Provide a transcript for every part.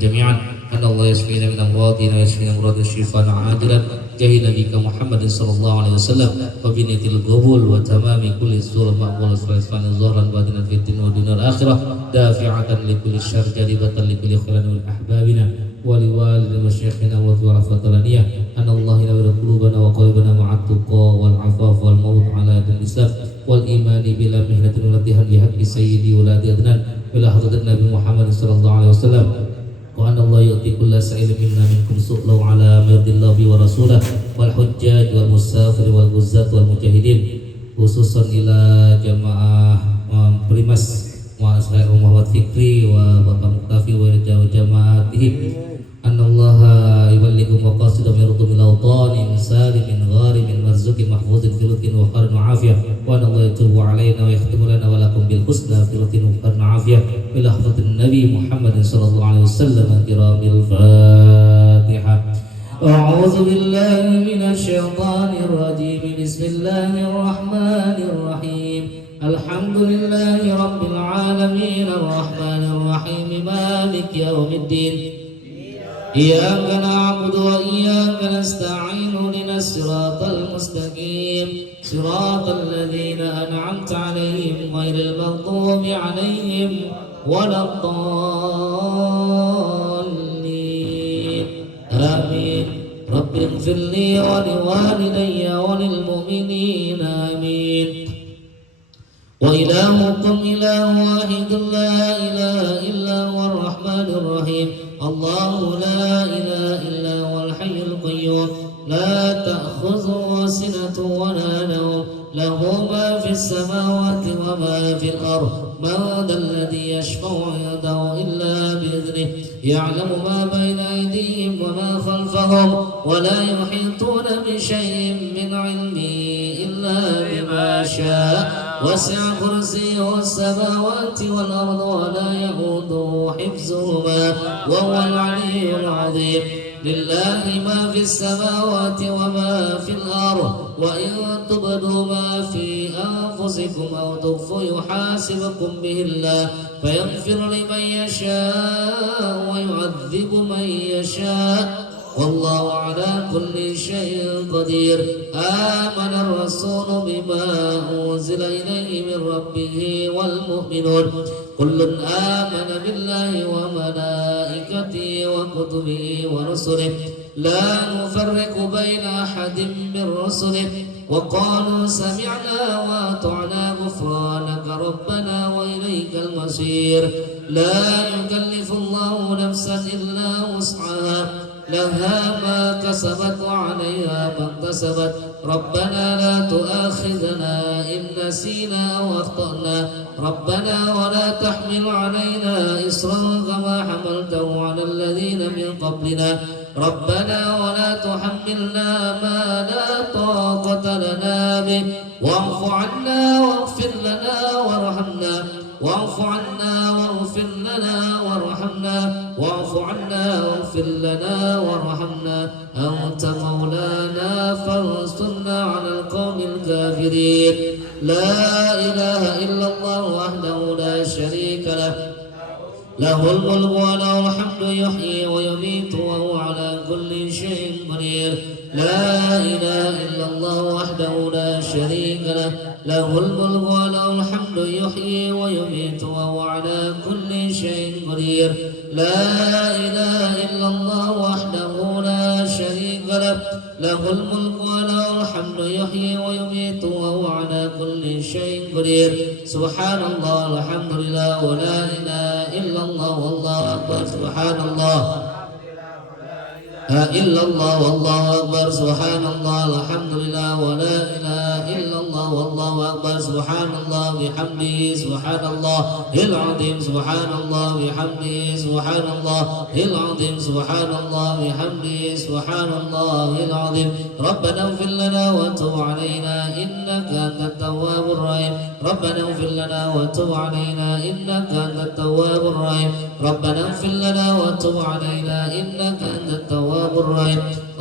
جميعا أن الله يشفينا من أمراضنا ويشفينا أمراض الشفاء عاجلا جاه نبيك محمد صلى الله عليه وسلم وبنية القبول وتمام كل الظلم مقبول صلى ظهرا باطنا في الدين والدنيا الآخرة دافعة لكل الشر جالبة لكل خير من أحبابنا ولوالد مشايخنا وورثة الأنبياء أن الله ينور قلوبنا وقلوبنا مع التقى والعفاف والموت على دين الإسلام والإيمان بلا مهنة ولدها بحق سيدي ولاد أدنان إلى حضرة النبي محمد صلى الله عليه وسلم وأن الله يؤتي كل سائل منا منكم سؤله على ما يرضي الله ورسوله والحجاج والمسافر والغزاة والمجاهدين khususan ila jamaah Primas Muassasah Muhammad Fikri wa Bapak Muktafi wa jamaatihi annallaha yuballighu maqasidahum yaruddu min awtanin salimin gharimin marzuqin mahfuzin filutin wa qarin wa afiyah wa anallahu yatubu alaina wa yakhtimu lana wa lakum bil husna filutin wa qarin wa afiyah ila hadratin nabi Muhammadin sallallahu alaihi wasallam kiramil fatihah. أعوذ بالله من الشيطان الرجيم بسم الله الرحمن الرحيم الحمد لله رب العالمين الرحمن الرحيم مالك يوم الدين إياك نعبد وإياك نستعين اهدنا الصراط المستقيم صراط الذين أنعمت عليهم غير المغضوب عليهم ولا الضالين آمين رب اغفر لي ولوالدي وللمؤمنين آمين وإلهكم إله واحد لا إله إلا هو الرحمن الرحيم الله لا إله إلا هو الحي القيوم لا تأخذه سنة ولا نوم له ما في السماوات وما في الأرض من ذا الذي يشفع عنده إلا بإذنه يعلم ما بين أيديهم وما خلفهم ولا يحيطون بشيء من علمه إلا بما شاء وسع كرسيه السماوات والأرض ولا يئوده حفظهما وهو العلي العظيم لله ما في السماوات وما في الأرض وإن تبدوا ما في أنفسكم أو تخفوا يحاسبكم به الله فيغفر لمن يشاء ويعذب من يشاء والله على كل شيء قدير آمن الرسول بما أنزل إليه من ربه والمؤمنون كل آمن بالله وملائكته وكتبه ورسله لا نفرق بين أحد من رسله وقالوا سمعنا وأطعنا غفرانك ربنا وإليك المصير لا يكلف الله نفسا إلا وسعها لها ما كسبت وعليها ما اكتسبت ربنا لا تؤاخذنا إن نسينا أو أخطأنا ربنا ولا تحمل علينا إصرا كما حملته على الذين من قبلنا ربنا ولا تحملنا ما لا طاقة لنا به واعف عنا واغفر لنا وارحمنا واعف عنا واغفر لنا وارحمنا واعف عنا واغفر لنا وارحمنا أنت مولانا فانصرنا على القوم الكافرين لا إله إلا الله وحده لا شريك له له الملك وله الحمد يحيي ويميت وهو على كل شيء قدير لا إله إلا الله وحده لا شريك له له الملك وله الحمد يحيي ويميت وهو على كل شيء قدير لا إله إلا الله وحده لا شريك له له الملك وله الحمد يحيي ويميت وهو على كل شيء قدير سبحان الله الحمد لله ولا إله إلا الله والله أكبر سبحان الله إلا الله والله أكبر سبحان الله الحمد لله ولا إله إلا الله والله أكبر سبحان الله بحمده سبحان الله العظيم سبحان الله بحمده سبحان الله العظيم سبحان الله بحمده سبحان الله العظيم ربنا اغفر لنا وتب علينا إنك أنت التواب الرحيم ربنا اغفر لنا وتب علينا إنك أنت التواب الرحيم ربنا اغفر لنا وتب علينا إنك أنت التواب الرحيم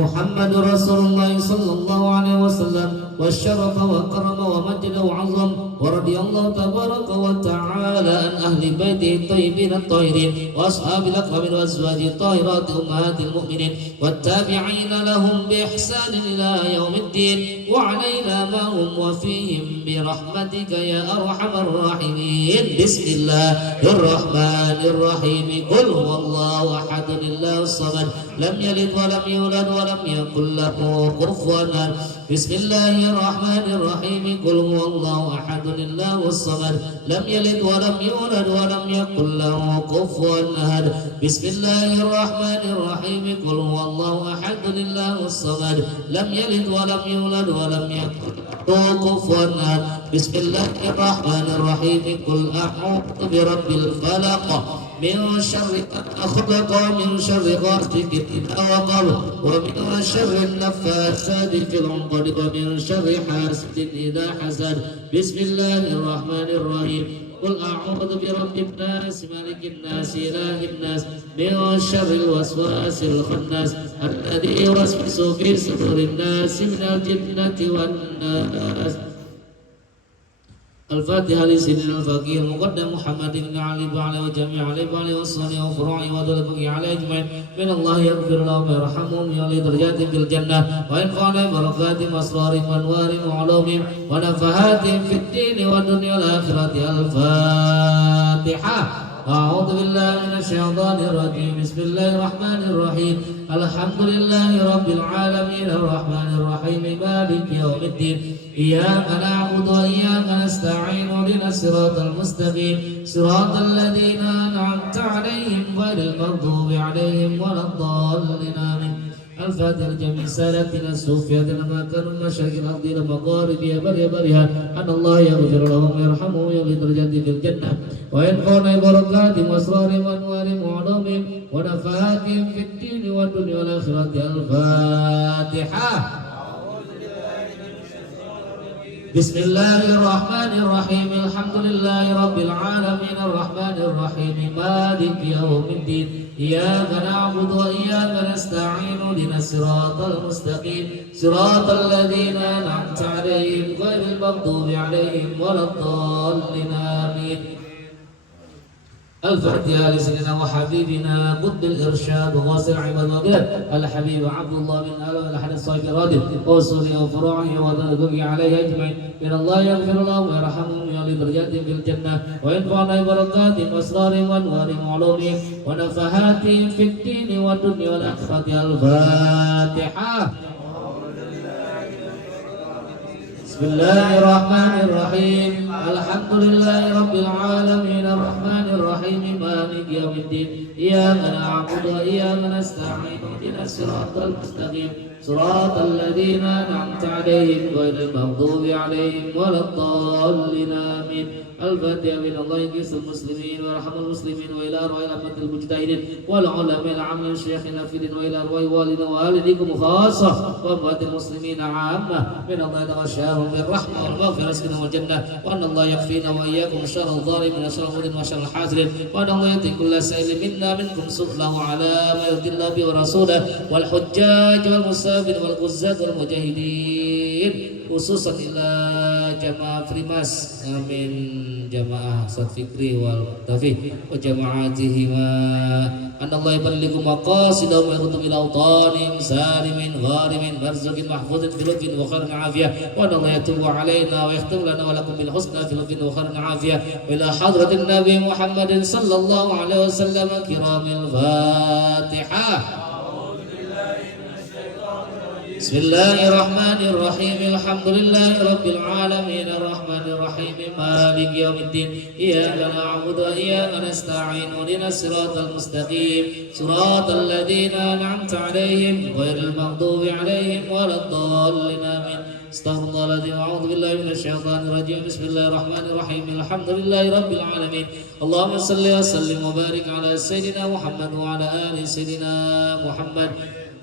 محمد رسول الله صلى الله عليه وسلم والشرف وكرم ومجد وعظم ورضي الله تبارك وتعالى عن أهل بيته الطيبين الطاهرين وأصحاب الأكرمين وأزواجه الطاهرات أمهات المؤمنين والتابعين لهم بإحسان إلى يوم الدين وعلينا معهم وفيهم برحمتك يا أرحم الراحمين. بسم الله الرحمن الرحيم. قل هو الله أحد الله الصمد لم يلد ولم يولد ولم يكن له كفوا أحد. بسم الله الرحمن الرحيم. قل هو الله أحد الله الصمد لم يلد ولم يولد ولم يكن له كفوا أحد. بسم الله الرحمن الرحيم. قل هو الله أحد الله الصمد لم يلد ولم يولد ولم يكن له كفوا أحد. بسم الله الرحمن الرحيم. قل أعوذ برب الفلق من شر ما خلق ومن شر غاسق إذا وقب ومن شر النفاثات في العقد ومن شر حاسد إذا حسد. بسم الله الرحمن الرحيم. قل أعوذ برب الناس ملك الناس إله الناس من شر الوسواس الخناس الذي يوسوس في صدور الناس من الجنة والناس. الفاتحة لسيدنا الفقيه المقدم محمد بن علي وعلى وجميع علي وعلى والصالح وفروعه ودول البقية على أجمعين من الله يغفر لهم ويرحمهم ويعلي درجاتهم في الجنة وينفعنا بركاتهم وأسرارهم وأنوارهم وعلومهم ونفحاتهم في الدين والدنيا والآخرة. الفاتحة. أعوذ بالله من الشيطان الرجيم. بسم الله الرحمن الرحيم. الحمد لله رب العالمين الرحمن الرحيم مالك يوم الدين إياك نعبد وإياك نستعين اهدنا الصراط المستقيم صراط الذين أنعمت عليهم غير المغضوب عليهم ولا الضالين آمين. الفاتحة لجميع سادتنا الصوفية لما كانوا مشارق الأرض إلى مغاربها برها أن الله يغفر لهم ويرحمهم ويعلي درجاتهم في الجنة وينفعنا ببركاتهم وأسرارهم وأنوارهم وعلومهم ونفحاتهم في الدين والدنيا والآخرة. الفاتحة. بسم الله الرحمن الرحيم. الحمد لله رب العالمين الرحمن الرحيم مالك يوم الدين إياك نعبد وإياك نستعين اهدنا الصراط المستقيم صراط الذين أنعمت عليهم غير المغضوب عليهم ولا الضالين آمين. الفاتحة لسيدنا وحبيبنا قطب الإرشاد وغاصر عباد الوداد الحبيب عبد الله بن آل الأحد الصاحب الرادب وصوله وفروعه وذلك عليه أجمعين من الله يغفر لهم ويرحمهم ويعلي درجاتهم في الجنة وينفعنا ببركاتهم وأسرارهم وأنوارهم وعلومهم ونفحاتهم في الدين والدنيا والآخرة. الفاتحة. بسم الله الرحمن الرحيم. الحمد لله رب العالمين الرحمن الرحيم مالك يوم الدين إياك نعبد وإياك نستعين اهدنا الصراط المستقيم صراط الذين أنعمت عليهم غير المغضوب عليهم ولا الضالين آمين. الفاتحة. من الله يقيس المسلمين ويرحم المسلمين وإلى أرواح الأئمة المجتهدين والعلماء العاملين شيخنا في الدين وإلى أرواح والدنا ووالديكم خاصة وأموات المسلمين عامة من الله يتغشاهم بالرحمة والمغفرة والجنة وأن الله يكفينا وإياكم شر الظالمين وشر الظالمين وشر الحاسدين وأن الله يأتي كل سائل منا منكم سؤله على ما يرضي الله به ورسوله والحجاج والمسافر والغزاة والمجاهدين khususan ila jamaah Frimas amin jamaah Ustaz Fikri wal Tafi wa jamaatihima anna Allah yuballighu maqasidahum wa yurdu ila awtanim salimin gharimin barzuqin mahfuzin fi lutfin wa khairin afiyah wa anna Allah yatubu alaina wa yakhtim lana wa lakum bil husna fi lutfin wa khairin afiyah wa ila hadratin nabi Muhammadin sallallahu alaihi wasallam kiramil Fatihah. بسم الله الرحمن الرحيم. الحمد لله رب العالمين الرحمن الرحيم مالك يوم الدين إياك نعبد وإياك نستعين اهدنا الصراط المستقيم صراط الذين أنعمت عليهم غير المغضوب عليهم ولا الضالين آمين. استغفر الله العظيم. أعوذ بالله من الشيطان الرجيم. بسم الله الرحمن الرحيم. الحمد لله رب العالمين اللهم صل وسلم وبارك على سيدنا محمد وعلى آل سيدنا محمد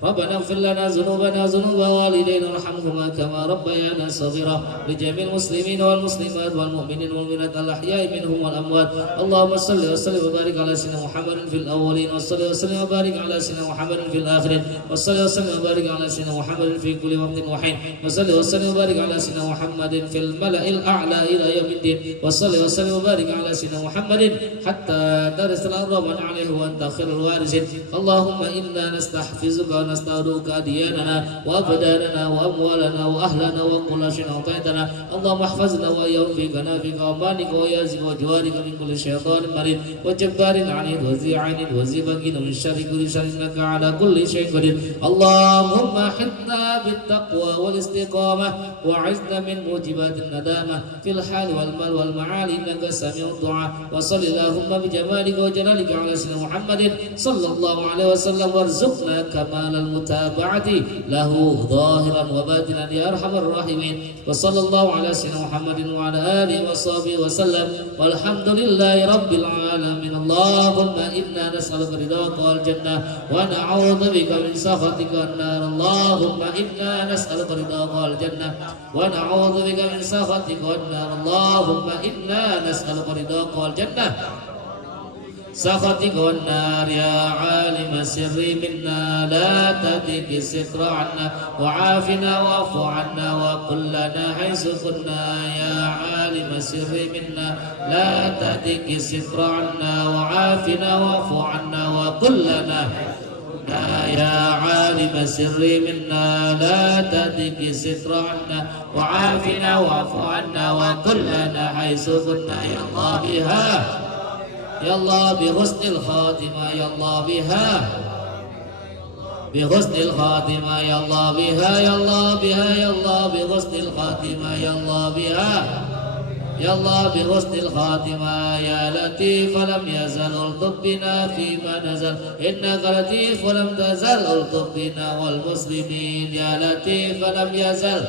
ربنا اغفر لنا ذنوبنا ذنوب والدينا وارحمهما كما ربيانا صغيرا. لجميع المسلمين والمسلمات والمؤمنين والمؤمنات الأحياء منهم والأموات. اللهم صل وسلم وبارك على سيدنا محمد في الأولين، وصل وسلم وبارك على سيدنا محمد في الآخرين، وصل وسلم وبارك على سيدنا محمد في كل وقت وحين، وصل وسلم وبارك على سيدنا محمد في الملأ الأعلى إلى يوم الدين، وصل وسلم وبارك على سيدنا محمد حتى ترث الأرض من عليه وأنت خير الوارثين. اللهم إنا نستحفظك ونستودعك أدياننا وأبداننا وأموالنا وأهلنا وكل شيء أعطيتنا. اللهم احفظنا وإياهم في كنافك وأمانك ويازك وجوارك من كل شيطان مريض وجبار عنيد وذي عين وذي بغي ومن شر كل شر إنك على كل شيء قدير. اللهم حثنا بالتقوى والاستقامة وعزنا من موجبات الندامة في الحال والمال والمعالي إنك سميع الدعاء. وصل اللهم بجمالك وجلالك على سيدنا محمد صلى الله عليه وسلم وارزقنا كمال المتابعة له ظاهرا وباطنا يا أرحم الراحمين. وصلى الله على سيدنا محمد وعلى آله وصحبه وسلم والحمد لله رب العالمين. اللهم إنا نسألك رضاك والجنة ونعوذ بك من سخطك النار. اللهم إنا نسألك رضاك والجنة ونعوذ بك من سخطك والنار. اللهم إنا نسألك رضاك والجنة سخطك والنار. يا عالم السر منا لا تهتك الستر عنا وعافنا واعف عنا وكلنا حيث كنا. يا عالم السر منا لا تهتك الستر عنا وعافنا واعف عنا وكلنا. يا عالم السر منا لا تهتك الستر عنا وعافنا واعف عنا وكلنا حيث كنا. يا الله بها يا الله بحسن الخاتمة، يا الله بها بحسن الخاتمة، يا الله بها يا الله بها يا الله بحسن الخاتمة، يا الله بها يا الله بحسن الخاتمة. يا لطيف لم يزل الطف بنا فيما نزل إنك لطيف ولم تزل الطف بنا والمسلمين. يا لطيف لم يزل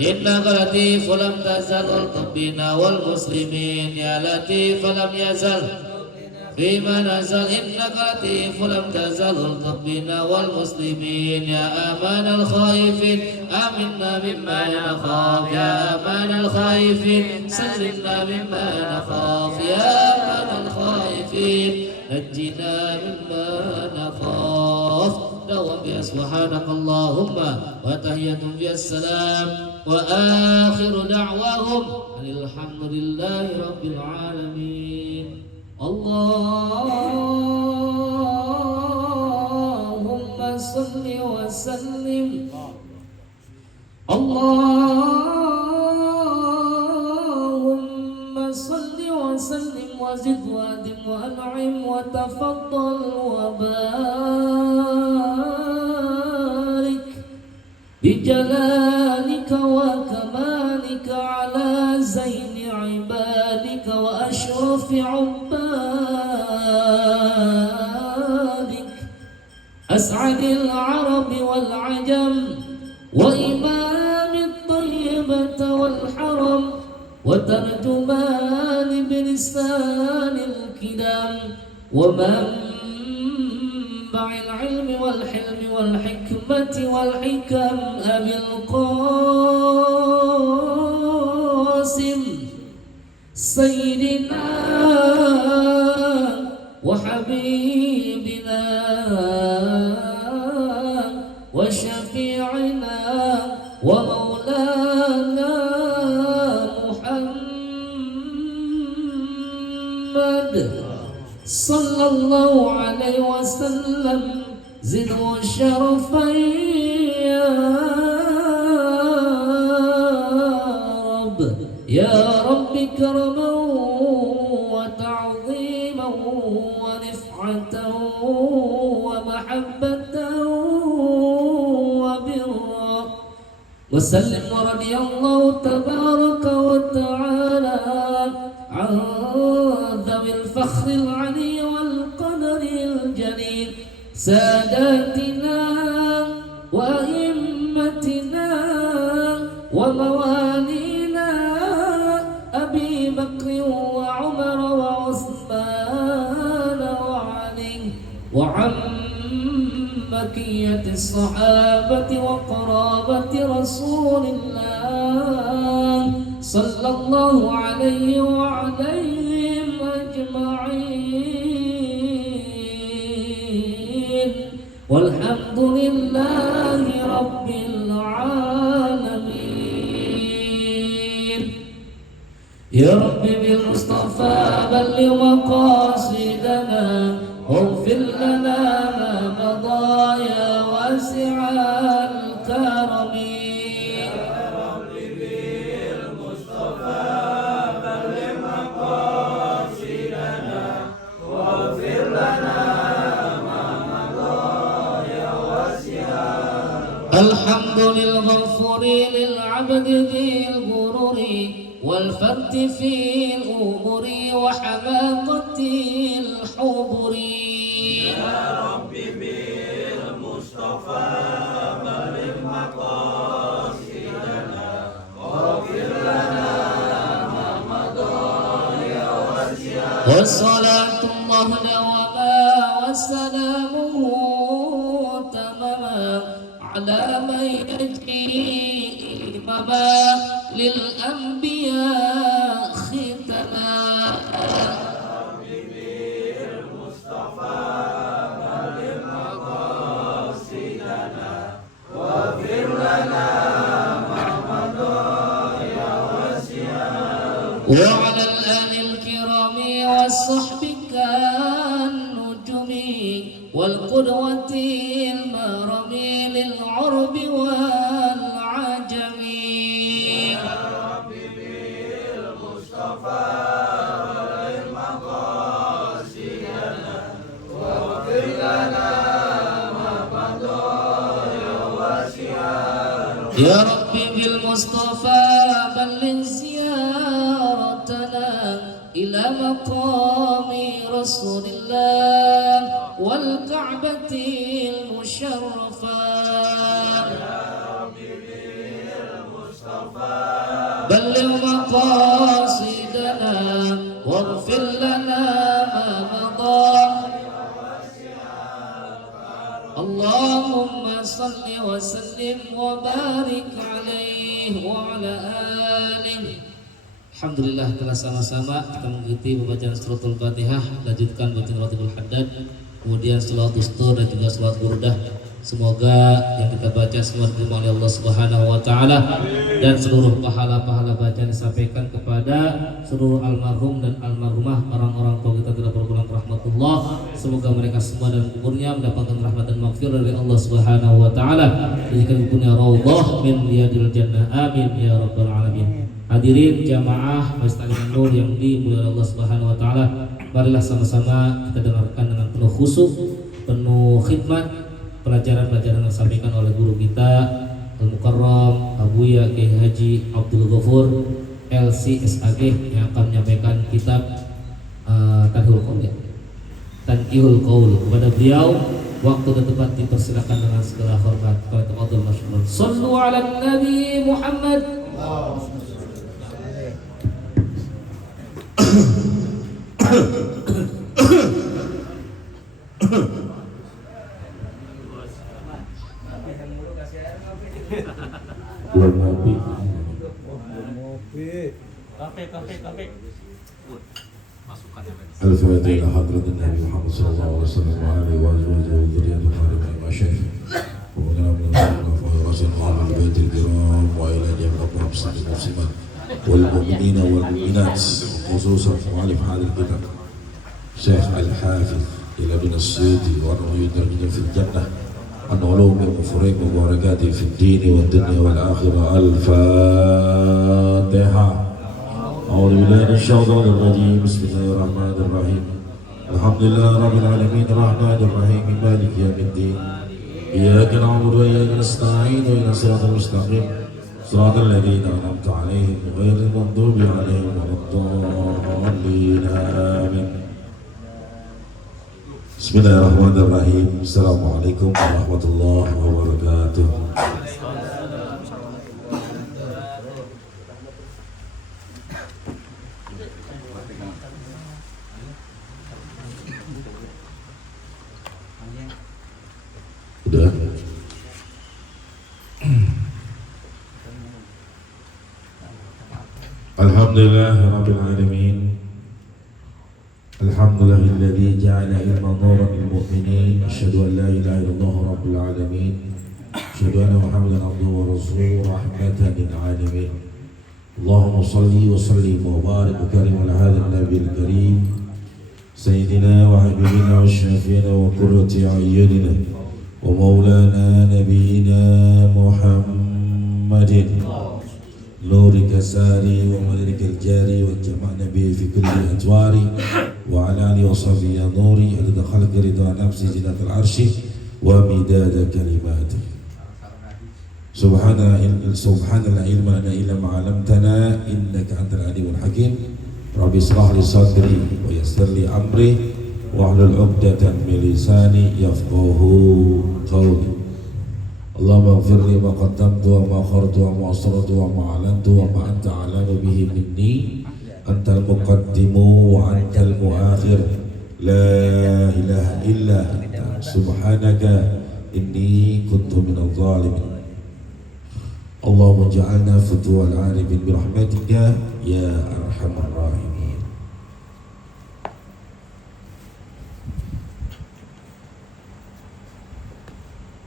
إنك لطيف لم تزل الطف بنا والمسلمين. يا لطيف لم يزل فيما نزل إنك لطيف لم تزل الطف بنا والمسلمين. يا أمان الخائفين آمنا مما نخاف. يا أمان الخائفين سلمنا مما نخاف. يا أمان الخائفين نجنا مما نخاف. دوام بها سبحانك اللهم وتحيتهم بها السلام وآخر دعواهم أن الحمد لله رب العالمين. اللهم صل وسلم اللهم صل وسلم وزد وادم وأنعم وتفضل وبارك بجلالك وكمالك على زين عبادك وأشرف عبادك أسعد العرب والعجم وإمام الطيبة والحرم وترجمان بلسان الكلام ومنبع العلم والحلم والحكمة والحكم أبي القاسم سيدنا وحبيبنا وشفيعنا ومولانا محمد صلى الله عليه وسلم زدوا شرفا يا رب يا رب كرما وتعظيما ورفعة ومحبة وبرا وسلم ورضي الله تبارك وتعالى عن ذوي الفخر العلي والقدر الجليل ساداتنا وأئمتنا وموالينا أبي بكر وعمر وعثمان وعلي وعمن بقية الصحابة وقرابة رسول الله صلى الله عليه وعليهم أجمعين والحمد لله رب العالمين. يا رب بالمصطفى بلغ مقاصدنا واغفر لنا ما مضى يا واسع الكرم. يا رب بالمصطفى بلغ مقاصدنا واغفر لنا ما مضى يا واسع الكرم. الحمد للغفور للعبد ذي الغرور والفرد في الأمور وحماقة الحبر. يا رب بالمصطفى بلغ مقاصدنا واغفر لنا ما مضى يا واسع. وصلاة الله دوما وسلامه تماما على من يجري إماما للأنبياء ختما. بالمصطفى بلغ مقاصدنا واغفر لنا ما مضى يا واسع. وعلى الآل الكرام والصحب كالنجوم والقدوة المرم للعرب والعجم. يا ربي بالمصطفى بلغ زيارتنا إلى مقام رسول الله والكعبة المشرفة. يا ربي بالمصطفى بلغ مقاصدنا واغفر لنا ما مضى. اللهم صل وسلم وبارك عليه وعلى آله. Alhamdulillah telah sama-sama kita mengikuti pembacaan suratul Fatihah, lanjutkan bacaan Ratibul Haddad, kemudian salat ustur dan juga salat burdah. Semoga yang kita baca semua diterima oleh Allah Subhanahu wa taala dan seluruh pahala-pahala bacaan disampaikan kepada seluruh almarhum dan almarhumah, orang-orang tua kita telah berpulang rahmatullah. Semoga mereka semua dalam kuburnya mendapatkan rahmat dan maghfirah dari Allah Subhanahu wa taala. Jadikan kuburnya raudhah min riyadil jannah. Amin ya rabbal alamin. Hadirin jamaah Masjid Al Nur yang dimuliakan Allah Subhanahu wa taala, marilah sama-sama kita dengarkan dengan penuh khusyuk, penuh khidmat pelajaran-pelajaran yang disampaikan oleh guru kita Al-Mukarram Abuya Kiai Haji Abdul Ghafur LCSAG yang akan menyampaikan kitab Tanqihul Qaul. Kepada beliau waktu dan tempat dipersilakan dengan segala hormat. Tafadhol masyaallah. Shallu 'alan Nabi Muhammad. الفاتحة إلى حضرة النبي محمد صلى الله عليه وسلم وعلى وأزواجه وذريته وآله المشايخ ومن أمر رسول أهل البيت الكرام وإلى جميع المسلمين والمسلمات والمؤمنين والمؤمنات، خصوصا مؤلف هذا الكتاب شيخ الحافظ إلى بن السيدي وأنه يدرج في الجنة عن علوم وفريق وبركاته في الدين والدنيا والآخرة. الفاتحة. أعوذ بالله من الشيطان الرجيم. بسم الله الرحمن الرحيم. الحمد لله رب العالمين الرحمن الرحيم مالك يوم الدين. إياك نعبد وإياك نستعين إلى الصراط المستقيم صراط الذين أنعمت عليهم غير المغضوب عليهم ولا الضالين. آمين. بسم الله الرحمن الرحيم. السلام عليكم ورحمة الله وبركاته. Udah. Alhamdulillah Rabbil Alamin. Alhamdulillahilladzi ja'ala ilma nuran lil mu'minin. Asyhadu an la ilaha illallah Rabbil Alamin. Asyhadu anna Muhammadan abduhu wa rasuluhu rahmatan lil alamin. Allahumma salli wa sallim wa barik wa karim ala hadzal nabiyil karim sayyidina wa habibina wa syafiina wa qurrati a'yunina wa maulana nabiyyina Muhammadin نورك ساري ومدرك الجاري وجمعنا به في كل الأجوار وعلى آله وصحبه يا نوري عدد خلق رضا نفسي زينة العرش ومداد كلماته سبحان لا علم لنا إلا ما علمتنا إنك أنت العليم الحكيم ربي اشرح لي صدري ويسر لي أمري واحلل عقدة من لساني يفقهوا قولي اللهم اغفر لي ما قدمت وما أخرت وما أسررت وما أعلنت وما أنت أعلم به مني أنت المقدم وأنت المؤخر لا إله إلا أنت سبحانك إني كنت من الظالمين اللهم اجعلنا فتوى العارفين برحمتك يا أرحم الراحمين.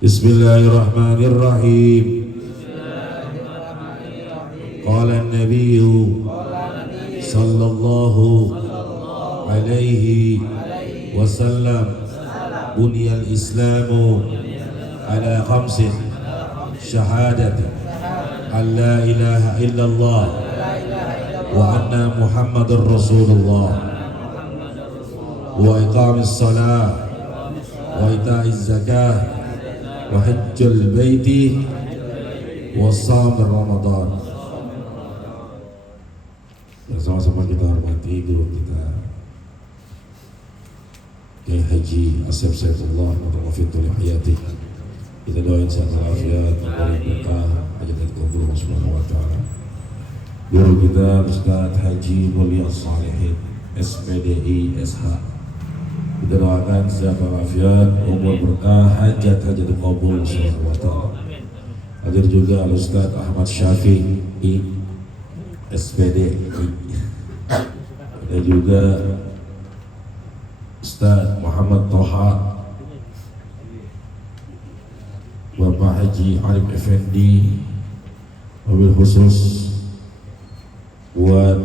Bismillahirrahmanirrahim. Qala an-nabiy sallallahu alaihi wasallam buniyal islamu ala khamsin syahadati an la ilaha illallah wa anna muhammadar rasulullah wa iqamis salah wa ita'iz zakah wa hajjul baiti wa shaum Ramadan. Bersama-sama kita hormati guru kita Kiai Haji Asep Saifullah Muhammad Hayati. Kita doain sehat walafiat, memberi berkah, hajat kubur Allah Subhanahu wa taala. Guru kita Ustaz Haji Mulia Salihin SPDI SH. Kita doakan sehat walafiat, umur berkah, hajat-hajat kabul subhanahu wa ta'ala. Hadir juga Ustaz Ahmad Syafi'i SPD. Ada juga Ustaz Muhammad Toha, Bapak Haji Arif Effendi. Wabil khusus buat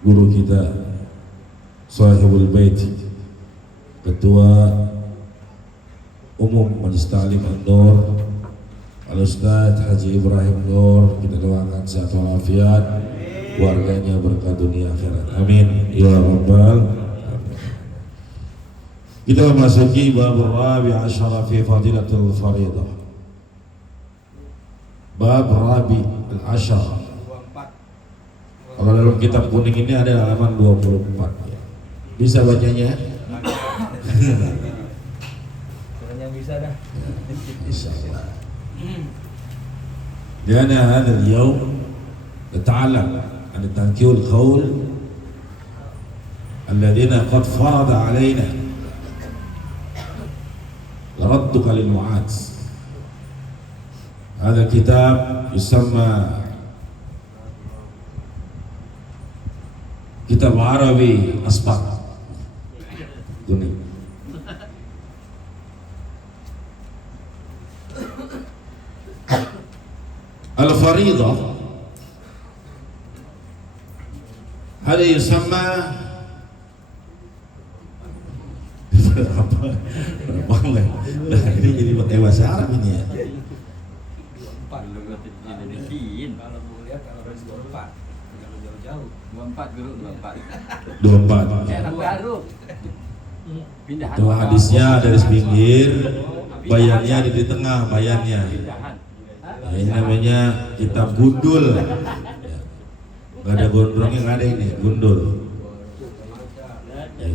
guru kita Sahibul Bait, Ketua Umum Majelis Ta'lim An-Nur Al-Ustaz Haji Ibrahim Nur. Kita doakan sehat walafiat, keluarganya berkah dunia akhirat, amin ya rabbal alamin. Kita memasuki bab rabi' asyara fi fadilatul faridah. Bab rabi' al-asyara. Kalau dalam kitab kuning ini ada halaman 24. Bisa bacanya? Yang bisa dah. Insyaallah. لأن هذا اليوم نتعلم عن تنكيل القول الذين قد فرض علينا لردك للوعات. هذا الكتاب يسمى كتاب عربي أصبح kuning. Al-Faridah hal yusamma ini jadi pakai bahasa Arab ini ya. Kalau mau lihat kalau dari 24 kalau jauh-jauh 24 guru 24. Kayak anak baru. Itu hadisnya dari pinggir, bayarnya di tengah, bayarnya. Nah, ini namanya kitab gundul. Gak ada gondrongnya, nggak ada ini gundul. Ya.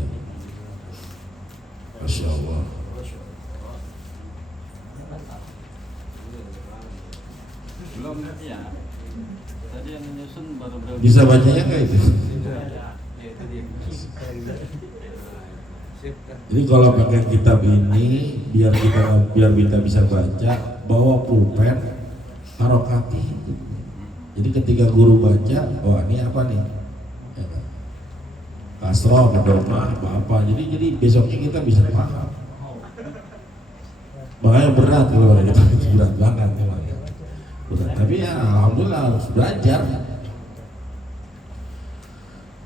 Masya Allah. Belum ya. Tadi yang menyusun baru berapa? Bisa bacanya nggak itu? Jadi kalau pakai kitab ini biar kita bisa baca, bawa pulpen, harokati. Jadi ketika guru baca, oh ini apa nih? Ya kan? Kasroh, domah, apa? Jadi besoknya kita bisa paham. Makanya berat kalau kita itu berat banget memang ya. Berat. Tapi ya alhamdulillah harus belajar.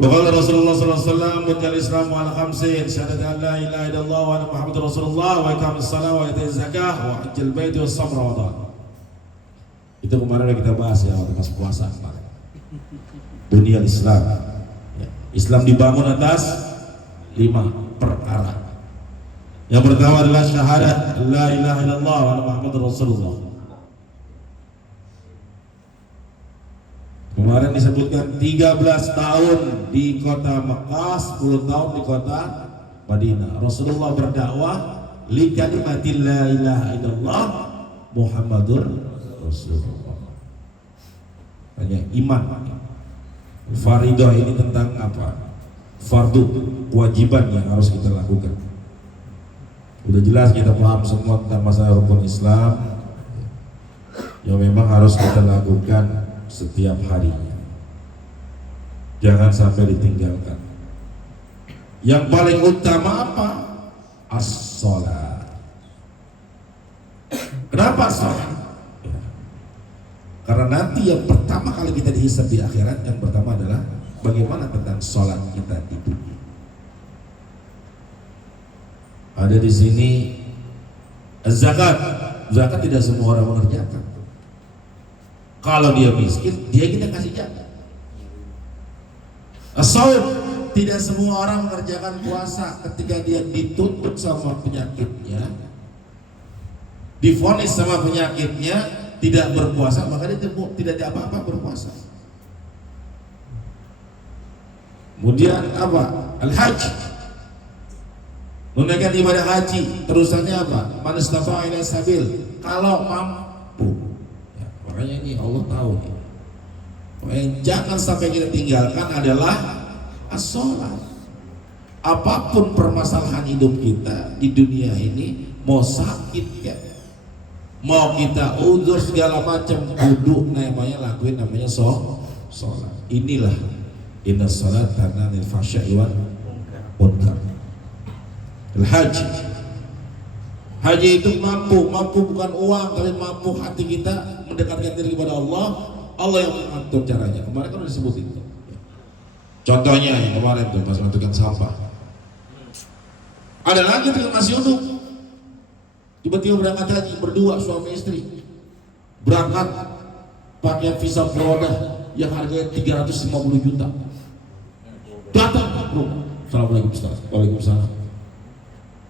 Waqala Rasulullah sallallahu alaihi wasallam bunyal Islamu ala khamsin syahadatu an la ilaha illallah wa anna Muhammadar Rasulullah wa iqamis shalah wa ita'iz zakah wa hajjil bait wa shaum Ramadan. Itu kemarin yang kita bahas ya waktu pas puasa kemarin. Bunyal Islam. Ya. Islam dibangun atas 5 perkara. Yang pertama adalah syahadat la ilaha illallah wa anna Muhammadar Rasulullah. Kemarin disebutkan 13 tahun di kota Mekah, 10 tahun di kota Madinah. Rasulullah berdakwah li kalimatil la ilaha illallah Muhammadur Rasulullah. Hanya iman. Faridah ini tentang apa? Fardu, kewajiban yang harus kita lakukan. Udah jelas kita paham semua tentang masalah rukun Islam yang memang harus kita lakukan setiap harinya. Jangan sampai ditinggalkan. Yang paling utama apa? As-shalah. Kenapa shalah? Ya. Karena nanti yang pertama kali kita dihisab di akhirat, yang pertama adalah bagaimana tentang sholat kita di dunia. Ada di sini zakat. Zakat tidak semua orang mengerjakan. Kalau dia miskin, dia kita kasih zakat. As-shaum, tidak semua orang mengerjakan puasa ketika dia dituntut sama penyakitnya, divonis sama penyakitnya, tidak berpuasa, maka dia tidak ada apa-apa berpuasa. Kemudian apa? Al-hajj, menunaikan ibadah haji. Terusannya apa? Man istata'a ilaihi sabil, kalau mampu. Makanya ini Allah tahu nih. Makanya jangan sampai kita tinggalkan adalah as-shalah. Apapun permasalahan hidup kita di dunia ini, mau sakit ya, mau kita udzur segala macam, kudu namanya lakuin namanya sholat. Inilah inna shalat tanha 'anil fahsya'i wal munkar. Al-hajj. Haji itu mampu bukan uang, tapi mampu hati kita mendekatkan diri kepada Allah. Allah yang mengatur caranya. Kemarin kan udah disebut itu. Contohnya yang kemarin tuh pas tukang sampah. Ada lagi tukang nasi uduk. Tiba-tiba berangkat haji berdua suami istri. Berangkat pakai visa Florida yang harganya 350 juta. Datang, bro. Assalamualaikum Ustaz. Waalaikumsalam.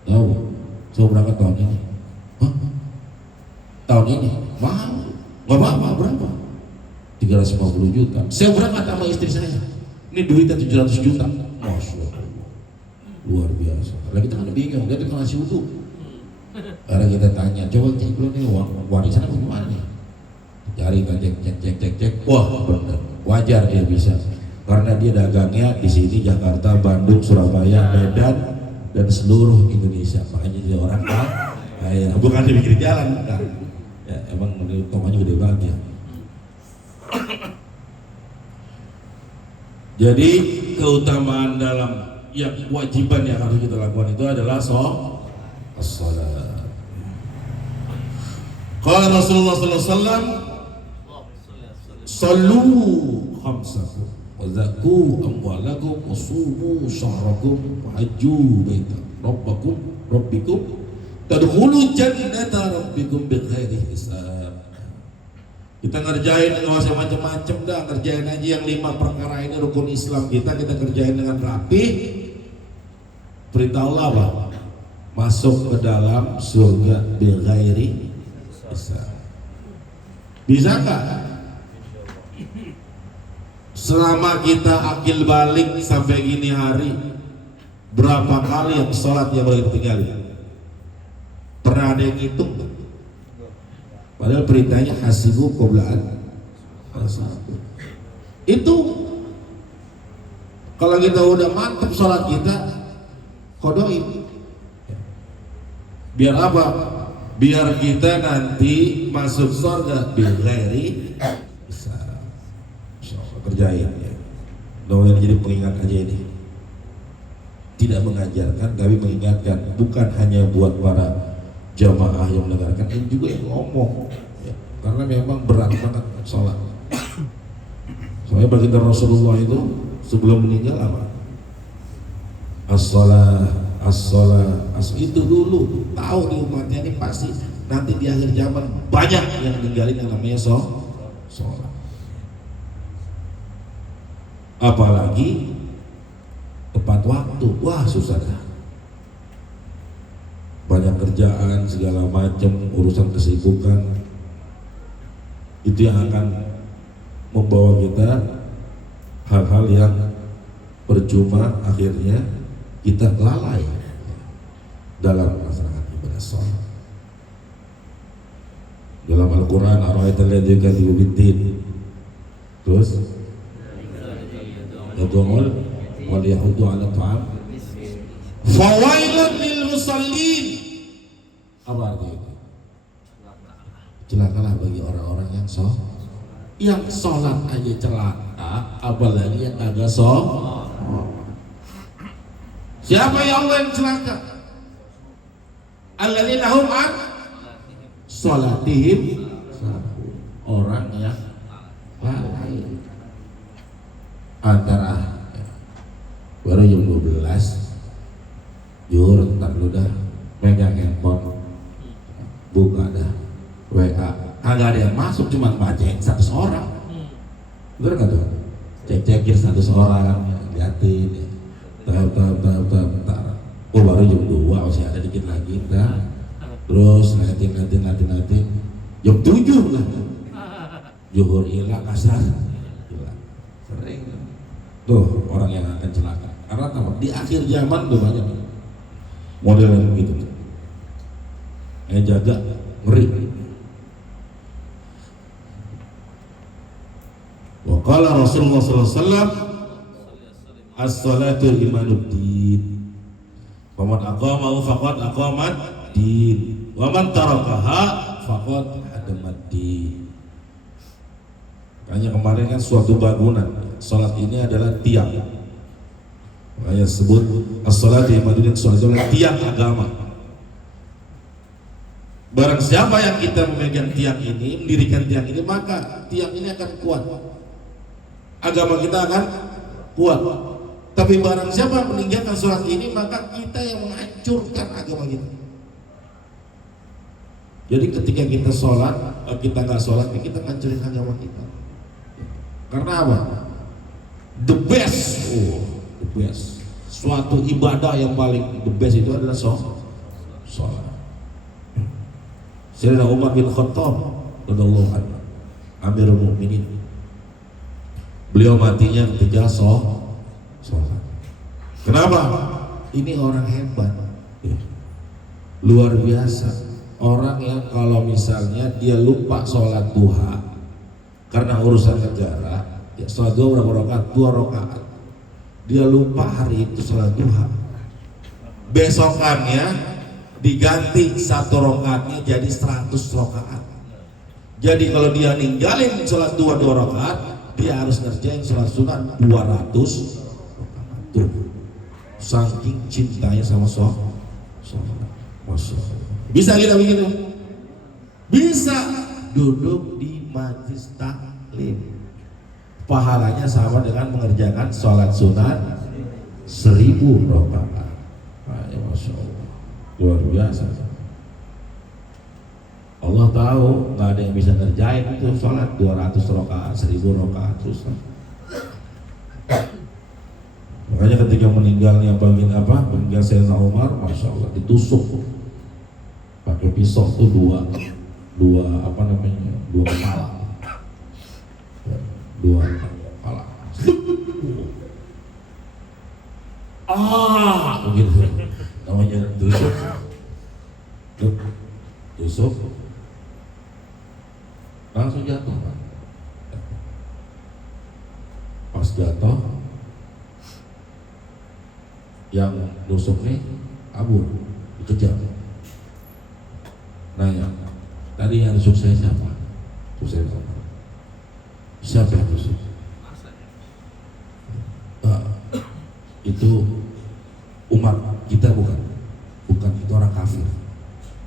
Tahu? Saya berangkat tahun ini. Hah? Tahun ini? Mahal. Gak apa-apa, berapa? 350 juta. Saya berangkat sama istri saya. Ini duitnya 700 juta. Masya Allah. Luar biasa. Lagi kita kan bingung, dia tukang nasi uduk. Karena kita tanya, coba cek dulu nih uang warisan apa gimana nih? Cari cek. Wah benar, wajar dia bisa. Karena dia dagangnya di sini Jakarta, Bandung, Surabaya, Medan, dan seluruh Indonesia. Makanya dia orang kaya. Bukan di pinggir jalan, bukan. Ya emang tokonya gede banget ya. Jadi keutamaan dalam yang kewajiban yang harus kita lakukan itu adalah sholat. Qala Rasulullah sallallahu alaihi wasallam, "Shallu khamsakum wa zakku amwalakum wa sumu syahrakum wa hajju baita rabbikum tadkhulu jannata rabbikum bighairi hisab." Kita ngerjain nggak usah macam-macam dah, ngerjain aja yang 5 perkara ini rukun Islam kita kerjain dengan rapi. Perintah Allah apa? Masuk ke dalam surga bighairi hisab. Bisa nggak? Selama kita akil balik sampai gini hari, berapa kali yang sholat yang boleh ditinggalin? Pernah ada yang hitung nggak? Padahal perintahnya hasibu qoblaan. Itu kalau kita udah mantap sholat kita, kodoin. Biar apa? Biar kita nanti masuk surga bil ghairi hisab. kerjain ya. Mudah-mudahan jadi pengingat aja ini. Tidak mengajarkan tapi mengingatkan, bukan hanya buat para jamaah yang mendengarkan, ini juga yang ngomong ya. Karena memang berat banget sholat. Soalnya baginda Rasulullah itu sebelum meninggal apa? As-sholat, itu dulu tahu di umatnya ini pasti nanti di akhir zaman banyak yang ninggalin yang namanya sholat. Apalagi tepat waktu, wah susah dah. Banyak kerjaan segala macam, urusan kesibukan, itu yang akan membawa kita hal-hal yang percuma, akhirnya kita lalai dalam melaksanakan ibadah sholat. Dalam Al-Quran, ar-ra'aital ladzi yukadzibu bid-din, terus yad'ul wal yahuddu 'ala ta'am fawailun lil musallin. Apa artinya itu? Celakalah bagi orang-orang yang sholat aja celaka, apalagi yang kagak sholat. Siapa yang Allah yang celaka? Alladzina hum an sholatihim, orang yang lalai. Antara baru jam 12 zuhur, ntar lu dah megang handphone, buka dah WA, agak ada yang masuk, cuma bacain status orang. Bener nggak tuh? Cek-cekin status orang, liatin ya. Bentar. Oh baru jam 2, masih ada dikit lagi, dah. Terus nanti jam 7 lah zuhur hilang, asar hilang. Sering tuh orang yang akan celaka. Karena apa? Di akhir zaman tuh banyak model yang begitu. Jaga, ngeri. Wa qala Rasulullah sallallahu alaihi wasallam, as-salatu imanuddin. Wa man aqamahu faqad aqamat din. Wa man tarakaha faqad hadamaddin. Makanya kemarin kan suatu bangunan, salat ini adalah tiang. Makanya sebut as-salatu imanuddin, salat itu adalah tiang agama. Barang siapa yang kita memegang tiang ini, mendirikan tiang ini, maka tiang ini akan kuat. Agama kita akan kuat. Tapi barang siapa yang meninggalkan sholat ini, maka kita yang menghancurkan agama kita. Jadi ketika kita sholat, kita nggak sholat, kita ngancurin agama kita. Karena apa? The best, the best. Suatu ibadah yang paling the best itu adalah sholat. Sayyidina Umar bin Khattab radhiyallahu anhu, Amirul Mukminin, beliau matinya ketika sholat. Kenapa? Ini orang hebat, ya. Luar biasa. Orang yang kalau misalnya dia lupa sholat duha karena urusan negara, ya sholat duha berapa rakaat? 2 rakaat. Dia lupa hari itu sholat duha. Besokannya diganti 1 rakaatnya jadi 100 rakaat. Jadi kalau dia ninggalin sholat 2 rakaat, dia harus ngerjain sholat sunat 200 rakaat. Tuh, saking cintanya sama sholat. Masya Allah. Bisa kita begitu? Bisa. Duduk di majlis taklim, pahalanya sama dengan mengerjakan sholat sunat 1000 rakaat. Masya Allah. Luar biasa. Allah tahu nggak ada yang bisa ngerjain itu sholat 200 rakaat, 1000 rakaat terus. Makanya ketika meninggalnya meninggal Sayyidina Umar, masya Allah, ditusuk pakai pisau tuh dua kepala, begitu namanya tusuk langsung jatuh. Pas jatuh, yang nusuk nih kabur, dikejar. Nanya, tadi yang nusuk saya siapa? Siapa yang nusuk? itu umat kita bukan itu orang kafir.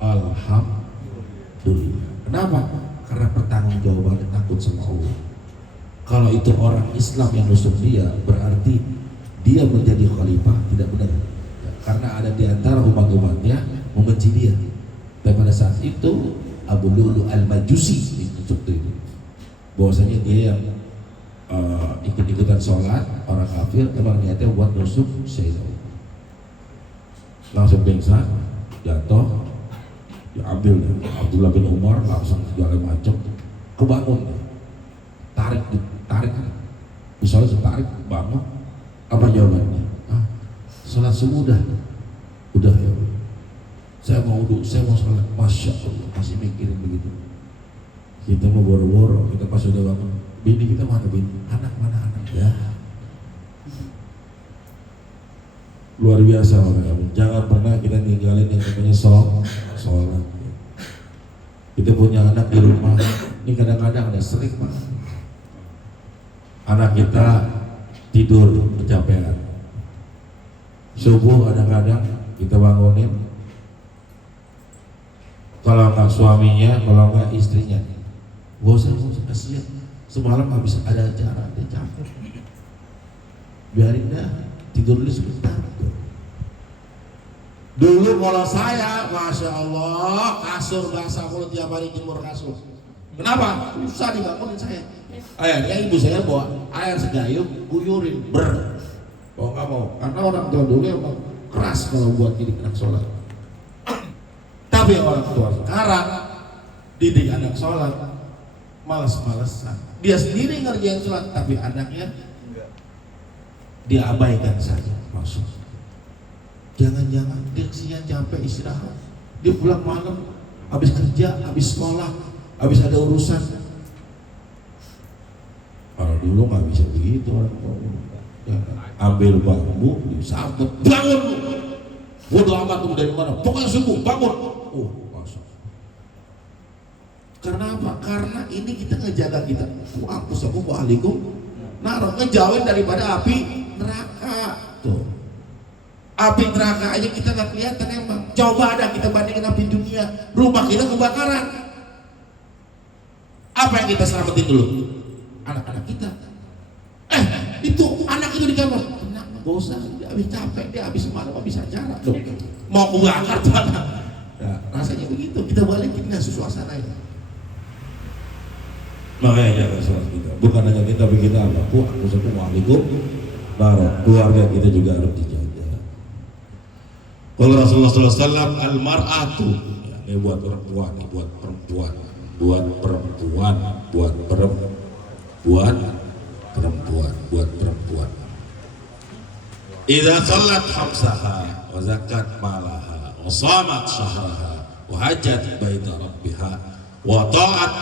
Alhamdulillah. Kenapa? Karena pertanggungjawabannya takut sama Allah. Kalau itu orang Islam yang nusuk dia, berarti dia menjadi khalifah, tidak benar. Karena ada di antara umat-umatnya membenci dia. Dan pada saat itu Abu Lu'lu' al-Majusi itu bahwasanya dia yang ikut-ikutan sholat orang kafir, emang niatnya buat nusuk Sayyidina, langsung pingsan, jatuh, diambil Abdullah bin Umar, langsung segala macam, kebangun, tarik, misalnya tarik, bangun, apa jawabannya? Sholat subuh udah ya, saya mau sholat, masya Allah, masih mikirin begitu. Kita mau boro-boro, kita pas udah bangun, bini kita mana bini, anak mana anak ya. Luar biasa makanya, jangan pernah kita ninggalin yang namanya sholat. Kita punya anak di rumah, ini kadang-kadang ada sering banget. Anak kita tidur kecapean, subuh kadang-kadang kita bangunin, kalau nggak suaminya, kalau nggak istrinya, gak usah kasihan, semalam habis ada acara, dia capek, biarin dah, tidur dulu sebentar. Dulu kalau saya, masya Allah, kasur basah mulu tiap hari jemur kasur. Kenapa? Susah dibangunin saya. Akhirnya ibu saya bawa air segayung, guyurin, oh nggak mau, karena orang tua dulu emang keras kalau buat didik anak sholat. Tapi orang tua sekarang didik anak sholat malas-malasan. Dia sendiri ngerjain sholat, tapi anaknya dia abaikan saja. Maksud, jangan-jangan dia kesian capek istirahat, dia pulang malam, habis kerja, habis sekolah, habis ada urusan. Kalau dulu nggak bisa begitu orang tua. Ya, ambil bambu, disabet, bangun lu. Bodoh amat tuh dari mana? Pokoknya subuh, bangun. Oh, masuk. Karena apa? Karena ini kita ngejaga kita. Waalaikumsalam. Naruh ngejauhin daripada api neraka. Tuh. Api neraka aja kita nggak kelihatan emang. Coba ada kita bandingin api dunia. Rumah kita kebakaran. Apa yang kita selamatin dulu? Anak-anak kita. Itu anak itu di kamar. Tenang, gak usah. Dia habis capek, dia habis semalam habis acara. Loh, mau kebakar tuh anak. Nah, rasanya begitu. Kita balikin dah suasananya. Makanya jaga sholat kita. Bukan hanya kita, tapi kita apa? Waalaikumsalam. Keluarga kita juga harus dijaga. Kalau Rasulullah SAW al-mar'atu, ya, ini buat perempuan, buat perempuan. Idza salat khamsaha wa zakat malaha wa shamat syahraha wa hajjat baita rabbiha wa ta'at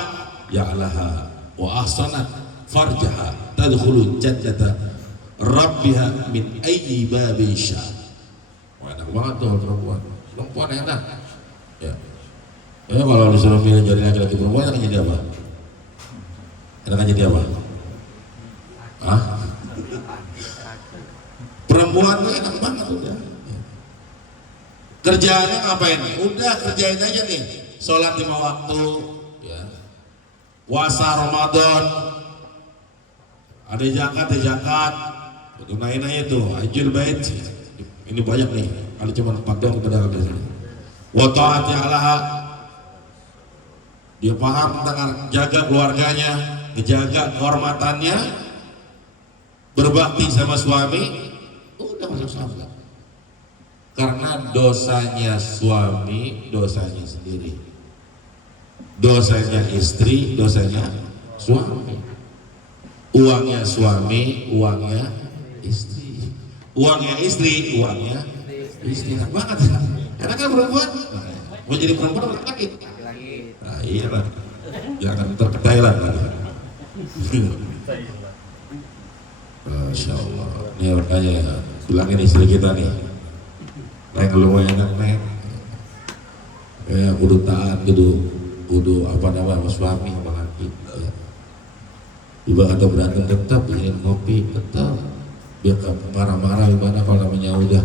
ya'laha wa ahsanat farjaha tadkhulu jannata rabbiha min ayyi babin sya. Wah, enak banget tuh perempuan enak ya. Kalau disuruh milih jadi laki-laki perempuan akan jadi apa? Akan jadi apa? Perempuan tuh enak banget udah. Kerjaannya ngapain? Udah kerjain aja nih. Sholat 5 waktu, ya. Puasa Ramadan, ada zakat, tunain aja tuh. Hajjul bait, ini banyak nih. Kalau cuma 4 doang kita dapat dari sini. Wa ta'ati alaha, dia paham tentang jaga keluarganya, menjaga kehormatannya, berbakti sama suami. Udah masuk surga. Karena dosanya suami, dosanya sendiri. Dosanya istri, dosanya suami. Uangnya suami, uangnya istri. Uangnya istri, uangnya istri. Enak banget ya. Karena kan perempuan mau jadi perempuan atau laki? Nah iya lah. Jangan terketailan lagi. Masya Allah. Ini makanya bilangin istri kita nih, neng lu enak neng, kudu taat, kudu apa namanya suami sama laki. Ibu kata berantem tetap, ingin ngopi tetap, Biar marah-marah gimana kalau namanya udah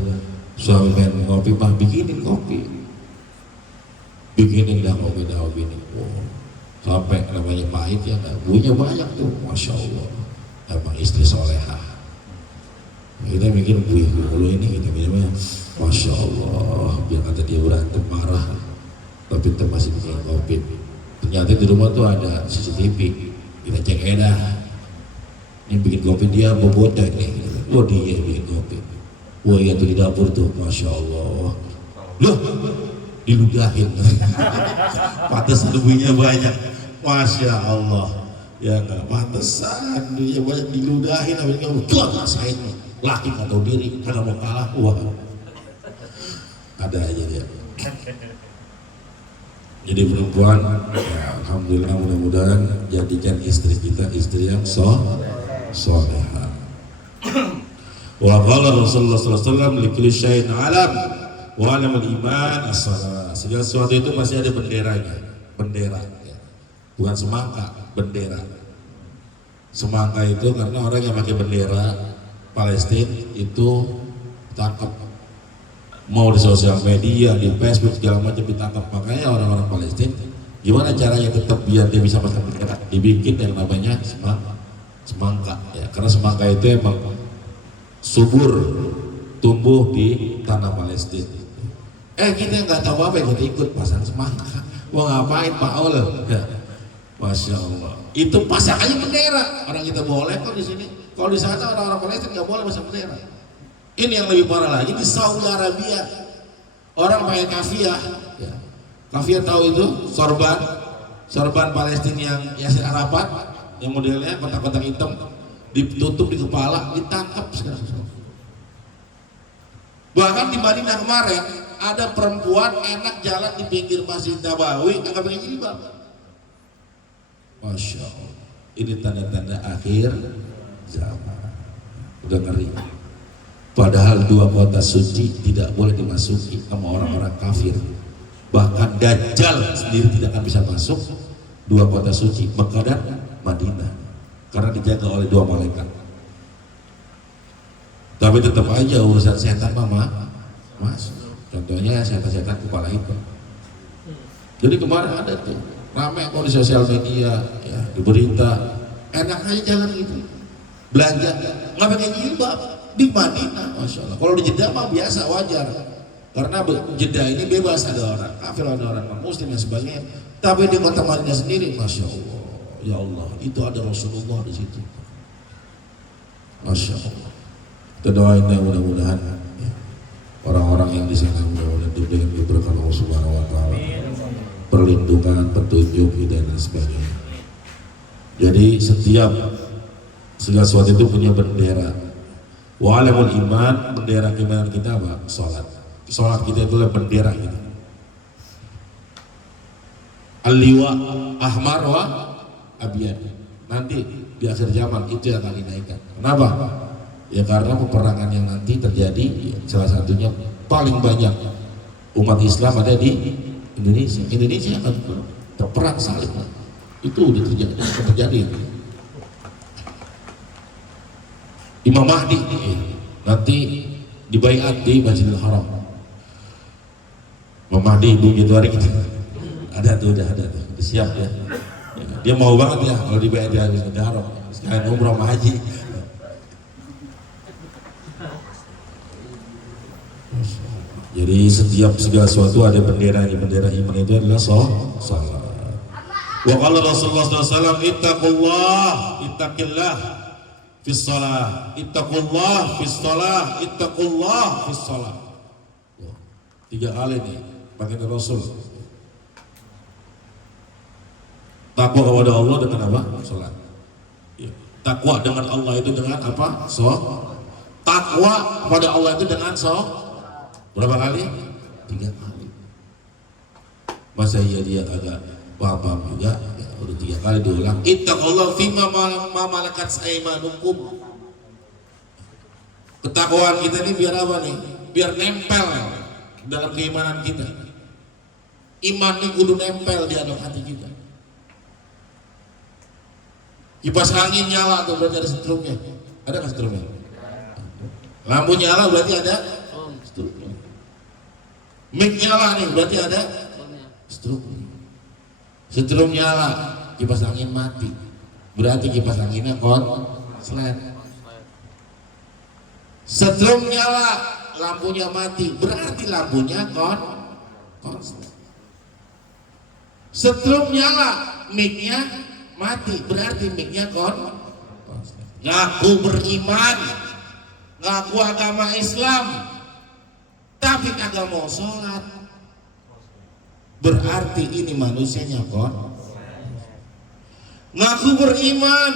suami pengen ngopi, bah bikinin kopi, bikinin dah kopi ini. Oh, sampai namanya pahit ya, buahnya banyak tuh, masya Allah. Emang istri solehah. Kita mikir buih dulu ini kita mikirnya, masya Allah. Biar kata dia berantem marah, tapi kita masih bikin kopi. Ternyata di rumah tuh ada CCTV. Kita cek dah. Ini bikin kopi dia bobotak nih. Wah dia bikin kopi. Wah iya tuh di dapur tuh, masya Allah. Loh, diludahin. Pantes lebihnya banyak, masya Allah. Ya nggak pantesan dia banyak diludahin. Habis kamu tuh rasain, laki nggak tahu diri, karena mau kalah. Wah, ada aja dia. Jadi perempuan, ya, alhamdulillah mudah-mudahan jadikan istri kita istri yang solehah. Wa qala Rasulullah sallallahu alaihi wasallam likulli syai'in alam wa alamul iman as-salah. Segala sesuatu itu pasti ada benderanya, bendera ya. Bukan semangka, bendera. Semangka itu karena orang yang pakai bendera Palestina itu tangkap, mau di sosial media, di Facebook segala macam ditangkap. Makanya orang-orang Palestina gimana caranya tetap biar dia bisa pakai bendera, dibikin yang namanya semangka ya, karena semangka itu emang subur tumbuh di tanah Palestina. Kita nggak tahu apa, kita ikut pasang semangka. Wah ngapain Pak Ol? Ya, masya Allah. Itu pasang aja bendera. Orang kita boleh kok di sini. Kalau di sana orang-orang Palestina nggak boleh pasang bendera. Ini yang lebih parah lagi di Saudi Arabia. Orang pakai kafiyah. Ya. Kafiyah tahu itu sorban Palestina yang Yasir Arafat, yang modelnya kotak-kotak hitam, ditutup di kepala, ditangkap sekarang. Bahkan di Madinah kemarin ada perempuan enak jalan di pinggir Masjid Nabawi nggak pakai jilbab. Masya Allah, ini tanda-tanda akhir zaman. Udah ngeri. Padahal dua kota suci tidak boleh dimasuki sama orang-orang kafir. Bahkan Dajjal sendiri tidak akan bisa masuk dua kota suci, Mekah dan Madinah, karena dijaga oleh dua malaikat. Tapi tetap aja urusan setan mas. Contohnya setan-setan kepala hitam. Jadi kemarin ada tuh ramai kok di sosial media, ya, di berita, enak aja jalan gitu, belanja nggak pakai jilbab di Madinah, masya Allah. Kalau di Jeddah mah biasa, wajar, karena Jeddah ini bebas, ada orang kafir, ada orang muslim dan sebagainya. Tapi di kota Madinah sendiri, masya Allah, ya Allah, itu ada Rasulullah di situ, masya Allah. Kita doain ya, mudah-mudahan ya, orang-orang yang di sana mudah-mudahan diberikan keberkahan Allah Subhanahu Wa Taala, perlindungan, petunjuk, hidayah dan sebagainya. Jadi setiap segala sesuatu itu punya bendera. Wa alamul iman, bendera keimanan kita apa? Salat. Salat kita itulah bendera kita. Al-liwa ahmar wa abyad. Nanti di akhir zaman itu yang akan dinaikkan. Kenapa? Ya karena peperangan yang nanti terjadi, ya, salah satunya paling banyak umat Islam ada di Indonesia. Indonesia akan terperang salib. Itu udah terjadi. Imam Mahdi nanti dibaiat di Masjidil Haram. Imam Mahdi begitu hari kita ada tuh, udah siap ya. Dia mau banget ya kalau dibaiat di Masjidil Haram. Sekalian umrah sama haji. Jadi setiap segala sesuatu ada benderanya. Bendera iman itu adalah salat. Wa qala Rasulullah SAW, ittaqillah fis shalah, ittaqullah fis shalah, ittaqullah fis shalah. 3 kali nih pakai Rasul. Takwa kepada Allah dengan apa? Salat. Takwa dengan Allah itu dengan apa? Takwa kepada Allah itu dengan berapa kali? 3 kali. Masa dia kagak paham juga? Ya, udah 3 kali diulang. Ittaqullah fima malakat aymanukum. Ketakwaan kita ini biar apa nih? Biar nempel dalam keimanan kita. Iman ini kudu nempel di dalam hati kita. Kipas angin nyala tuh, berarti ada setrumnya. Ada nggak setrumnya? Lampu nyala berarti ada strobe. Mic nyala nih berarti ada strobe. Setrum nyala, kipas angin mati, berarti kipas anginnya konslet. Setrum nyala, lampunya mati, berarti lampunya konslet. Setrum nyala, mic-nya mati, berarti mic-nya konslet. Ngaku beriman, ngaku agama Islam, tapi kagak mau sholat, berarti ini manusianya ngaku beriman,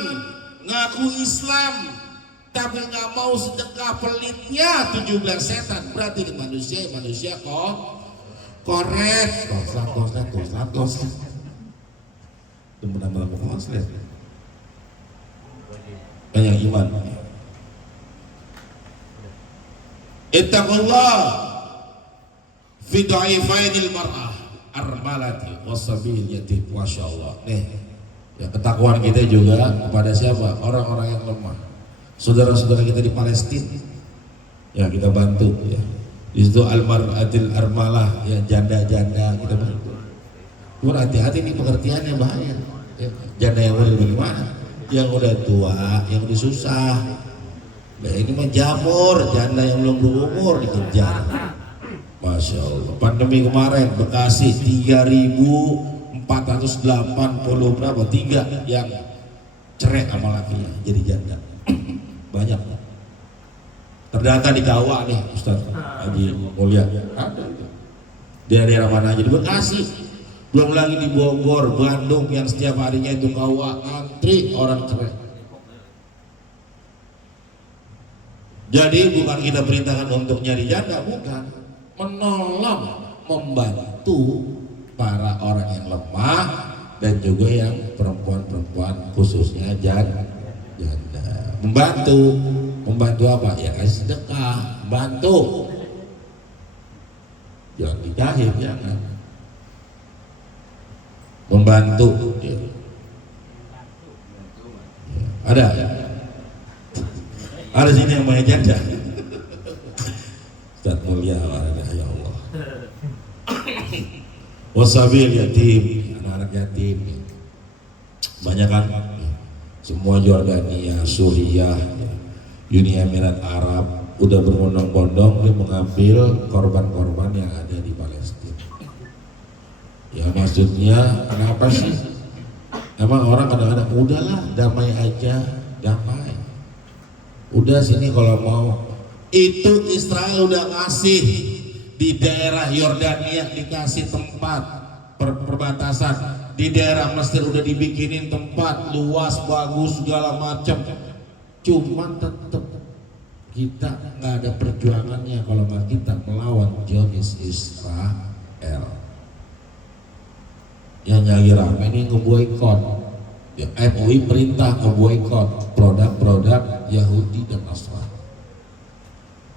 ngaku Islam, tapi nggak mau sedekah, pelitnya 17 setan, berarti ini manusia koret, konslet. Itu benar-benar konslet. Banyak iman. Ittaqullah fi dha'ifainil mar'ah armalati wasabil yatim. Masya Allah. Nih, ya, ketakwaan kita juga kepada siapa? Orang-orang yang lemah, saudara-saudara kita di Palestina. Ya, kita bantu ya. Di situ almar'atil armalah, ya, janda-janda kita bantu. Hati-hati nih, pengertiannya bahaya. Ya, janda yang udah bagaimana? Yang udah tua, yang udah susah. Nah, ini mah jamur, janda yang belum berumur dikejar. Masya Allah. Pandemi kemarin Bekasi 3.480 berapa? 3 yang cerai sama lakinya jadi janda. Banyak. Terdata di Kawa nih Ustaz Haji Mulia. Ada itu. Di daerah mana aja di Bekasi. Belum lagi di Bogor, Bandung yang setiap harinya itu Kawa antri orang cerai. Jadi bukan kita perintahkan untuk nyari janda, bukan. Menolong, membantu para orang yang lemah dan juga yang perempuan-perempuan khususnya janda. Membantu apa? Ya kasih sedekah, bantu. Jangan dijahit, jangan. Membantu. Ya. Ada sini yang banyak janda. Ustaz Mulia, ya Allah. Wasabil yatim, anak-anak yatim. Banyak kan? Semua Jordania, Suriah, Uni Emirat Arab udah berbondong-bondong dia mengambil korban-korban yang ada di Palestina. Ya maksudnya kenapa sih? Emang orang kadang-kadang udahlah damai aja, damai. Udah sini kalau mau. Itu Israel udah ngasih di daerah Yordania dikasih tempat perbatasan, di daerah Mesir udah dibikinin tempat luas bagus segala macam. Cuman tetap kita nggak ada perjuangannya kalau nggak kita melawan Zionis Israel. Yang lagi rame ini ngeboikot. Ya, MUI perintah ngeboikot produk-produk Yahudi dan Nasrani.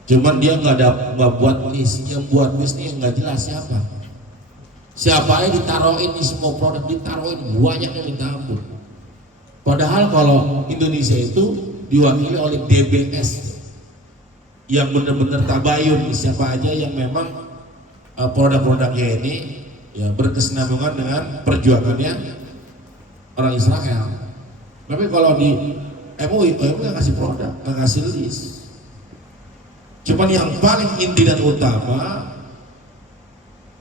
Cuman dia nggak buat list, yang buat list ini nggak jelas siapa yang ditaruhin di semua produk, ditaruhin banyak yang minta ampun. Padahal kalau Indonesia itu diwakili oleh DBS yang benar-benar tabayun, siapa aja yang memang produk-produknya ini ya berkesinambungan dengan perjuangannya orang Israel. Tapi kalau di MUI nggak kasih produk, nggak kasih list. Cuman yang paling inti dan utama,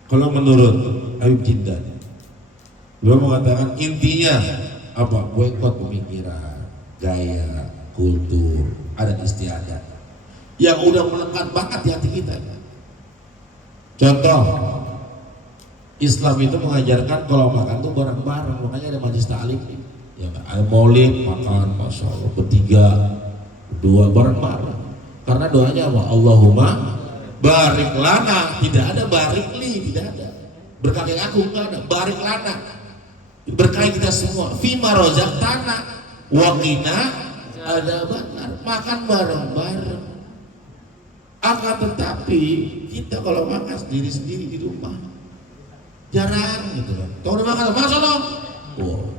kalau menurut Habib Jindan, beliau mengatakan intinya apa? Boikot pemikiran, gaya, kultur, adat istiadat yang udah melekat banget di hati kita. Contoh, Islam itu mengajarkan kalau makan tuh bareng-bareng, makanya ada majlis ta'lim. Ya, ada maulid, makan, masya Allah, bertiga, berdua, bareng-bareng. Karena doanya apa? Allahumma barik lana, tidak ada barik li, tidak ada. Berkah aku enggak ada, barik lana. Berkah kita semua. Fima rozak tanah, waqina ada benar, makan bareng-bareng. Akan tetapi kita kalau makan sendiri-sendiri di rumah jarang gitu kan. Kalau udah makan, masa lo?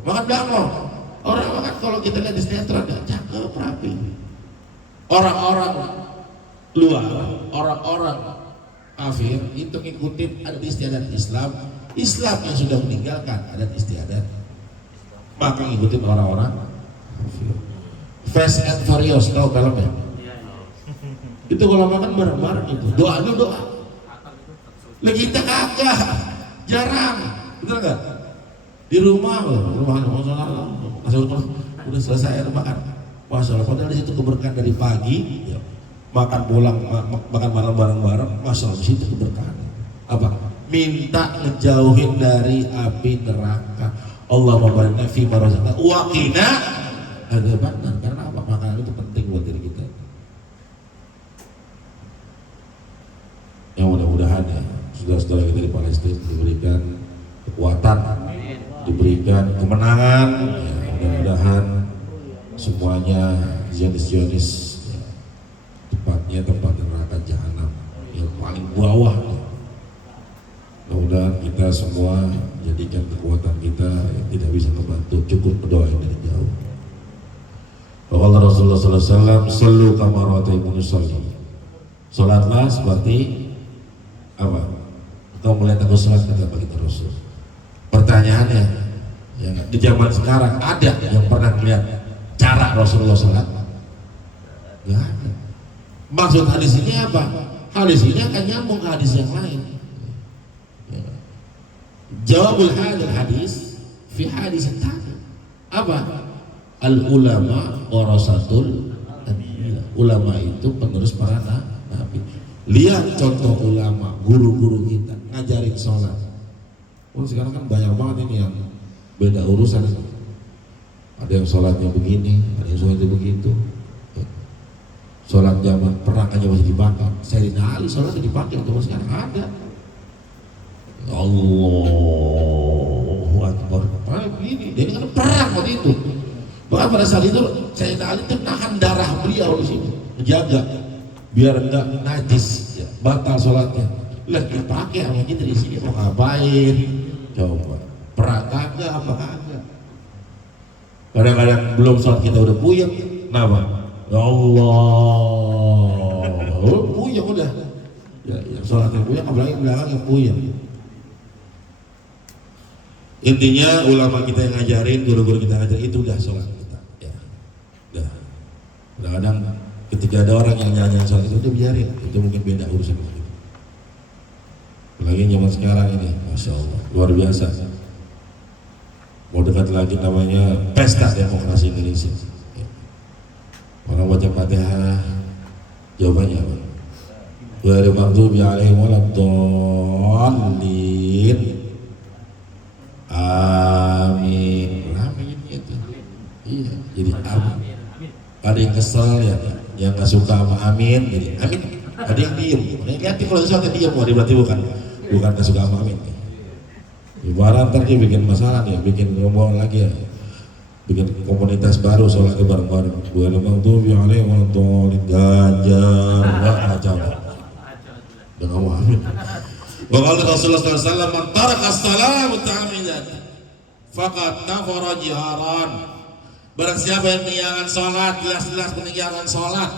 Makan belakang. Orang makan kalau kita lihat di sinetron, cakep, rapi. Orang-orang luar, orang-orang kafir itu ngikutin adat istiadat Islam. Islam yang sudah meninggalkan adat istiadat, maka ngikutin orang-orang kafir. Fast and Furious, tahu filmnya? Itu kalau makan bareng-bareng itu doanya doa. Lagi kita kagak, jarang, betul nggak? Di rumah udah selesai makan, masya Allah. Padahal di situ keberkahan dari pagi, ya, makan pulang, makan malam bareng-bareng, masya Allah, di situ keberkahan. Apa? Minta ngejauhin dari api neraka. Allahumma barik fi ma razaqtana wa qina adzabannar. Karena apa? Makanan itu penting buat diri kita. Yang mudah-mudahan ya, saudara-saudara kita di Palestina diberikan kekuatan, diberikan kemenangan, ya, mudah-mudahan semuanya Zionis ya, tempatnya tempat neraka jahanam yang paling bawah ya. Mudah-mudahan kita semua jadikan kekuatan kita yang tidak bisa membantu, cukup berdoa dari jauh. Bahwa Rasulullah SAW selalu kamarataimun usolli, sholatlah seperti apa? Engkau melihat aku sholat, kata baginda Rasul. Pertanyaannya, ya, di zaman sekarang ada yang pernah melihat cara Rasulullah sholat? Gak ada. Maksud hadis ini apa? Hadis ini akan nyambung ke hadis yang lain. Ya. Jawabul hadis fi hadis tadi apa? Al ulama warasatul anbiya. Ulama itu penerus para nabi. Lihat contoh ulama, guru-guru kita ngajarin sholat. Oh, sekarang kan banyak banget ini yang beda urusan. Ada yang sholatnya begini, ada yang sholatnya begitu. Sholat zaman perang aja masih dipakai. Sayyidina Ali sholatnya dipakai, untuk sekarang ada. Allahu Akbar. Begini, dia kan perang waktu itu. Bahkan pada saat itu Sayyidina Ali itu nahan darah beliau di sini, menjaga biar enggak najis, ya, batal sholatnya. Lagi dipakai sama kita di sini mau ngapain? Coba perang kagak apa kagak? Kadang-kadang belum sholat kita udah puyeng, kenapa? Ya Allah, puyeng udah. Ya, sholatnya puyeng, apalagi belakang yang puyeng. Intinya ulama kita yang ngajarin, guru-guru kita ngajarin itu udah sholat kita. Ya, udah. Kadang-kadang ketika ada orang yang nyanyi sholat itu biarin, itu mungkin beda urusan kita. Apalagi zaman sekarang ini, masya Allah, luar biasa. Mau dekat lagi namanya pesta demokrasi Indonesia. Orang baca Fatihah, jawabannya apa? Ghairil maghdubi alaihim waladdallin. Amin. Amin itu. Iya, jadi amin. Ada yang kesel ya, yang nggak suka sama amin, jadi amin. Ada yang diem. Hati kalau sesuatu diem, berarti bukan nggak suka sama amin. Ibarat ntar dia bikin masalah nih, bikin rombongan lagi ya, bikin komunitas baru sholatnya bareng-bareng. Gue memang tuh yang aneh untuk ganjar, nggak kacau. Dengan amin. Bahwa Rasulullah SAW mentaraka as-salam muta'amidan faqad kafara jiharan. Barang siapa yang meninggalkan sholat, jelas-jelas meninggalkan sholat,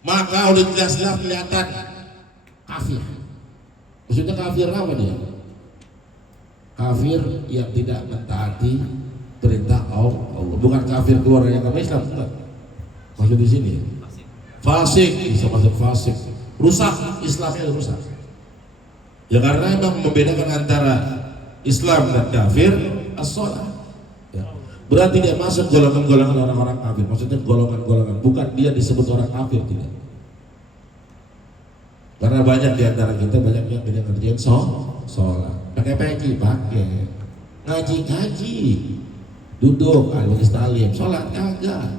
maka udah jelas-jelas kelihatan kafir. Maksudnya kafir apa dia? Kafir yang tidak mentaati perintah Allah. Bukan kafir keluar dari agama Islam, enggak. Maksud di sini fasik, bisa masuk fasik, rusak, Islamnya rusak. Ya karena memang membedakan antara Islam dan kafir as-shalah. Ya. Berarti dia masuk golongan-golongan orang-orang kafir. Maksudnya golongan-golongan, bukan dia disebut orang kafir, tidak. Karena banyak di antara kita banyak yang tidak ngerjain sholat. Pakai peci, pakai ngaji, duduk, al-majlis ta'lim, sholat kagak.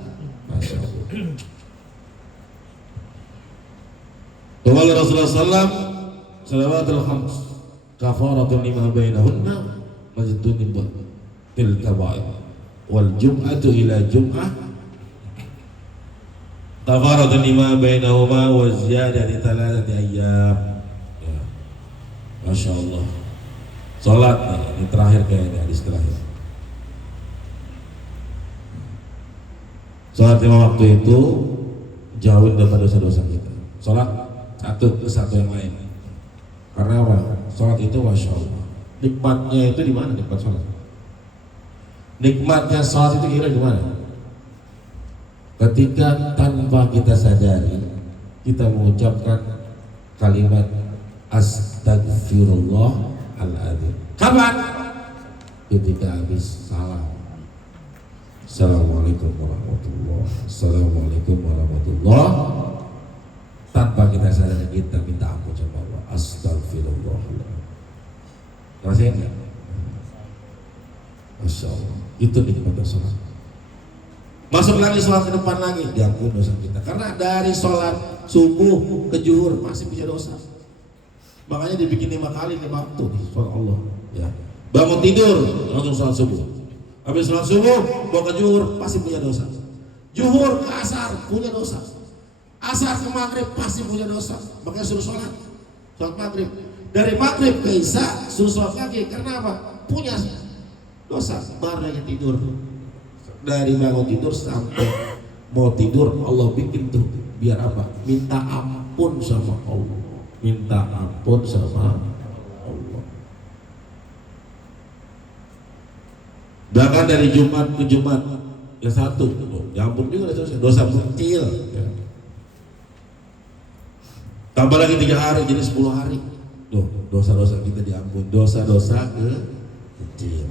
Masya Allah. Qala Rasulullah sallallahu salawatul khams kafaratun lima bainahunna majtun tilka ba'id wal jum'atu ila jum'ah kafaratun lima bainahuma wa ziyadati thalathati ayyam. Ya. Masya Allah. Salat nih, ini terakhir kayaknya hadis terakhir. Salat lima waktu itu jauhin dari dosa-dosa kita. Sholat satu ke satu yang lain. Karena apa? Sholat itu masya Allah. Nikmatnya itu di mana nikmat sholat? Nikmatnya sholat itu kira di mana? Ketika tanpa kita sadari kita mengucapkan kalimat astagfirullahaladzim. Kapan? Ketika habis salam. Assalamualaikum warahmatullahi wabarakatuh. Assalamualaikum warahmatullahi wabarakatuh. Tanpa kita sadari kita minta ampun sama Allah. Astagfirullahaladzim. Rasain nggak? Masya Allah. Itu nikmat sholat. Masuk lagi sholat ke depan lagi, diampun dosa kita. Karena dari sholat subuh ke zuhur masih punya dosa. Makanya dibikin 5 kali 5 waktu nih sholat Allah. Ya. Bangun tidur langsung sholat subuh. Habis sholat subuh mau ke zuhur pasti punya dosa. Zuhur ke asar punya dosa. Asar ke maghrib pasti punya dosa. Makanya suruh sholat maghrib. Dari maghrib ke isya suruh sholat lagi. Karena apa? Punya dosa. Baru lagi tidur. Dari bangun tidur sampai mau tidur Allah bikin tuh biar apa? Minta ampun sama Allah. Minta ampun sama Allah. Bahkan dari Jumat ke Jumat ya satu, ya ampun juga dosa kecil. Ya. Tambah lagi 3 hari jadi 10 hari. Tuh dosa-dosa kita diampun. Dosa-dosa kecil.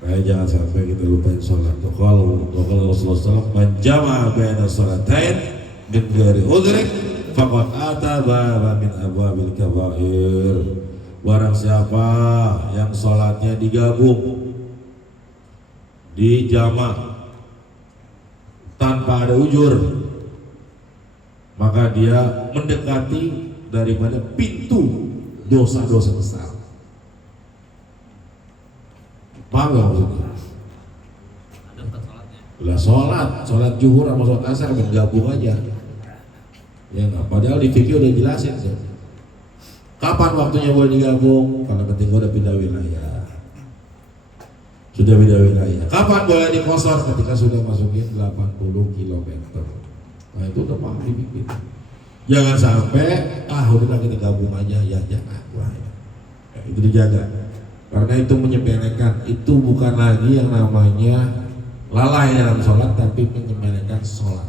Kayak jangan sampai kita lupain sholat. Kalau Rasulullah SAW menjama baina sholatain min ghairi udhrin faqad ata baban min abwabil kabair. Barang siapa yang sholatnya digabung dijama tanpa ada ujur, maka dia mendekati daripada pintu dosa-dosa besar. Paham gak maksudnya? Lah sholat zuhur sama sholat asar bergabung aja. Ya nggak, padahal di fikih udah jelasin tuh. Kapan waktunya boleh digabung? Kalau ketika udah pindah wilayah. Sudah pindah wilayah. Kapan boleh dikosor? Ketika sudah masukin 80 km. Nah itu udah paham di fikih. Jangan sampai udah kita gabung aja ya jangan. Ya, itu dijaga. Karena itu menyepelekan, itu bukan lagi yang namanya lalai dalam sholat, tapi menyepelekan sholat.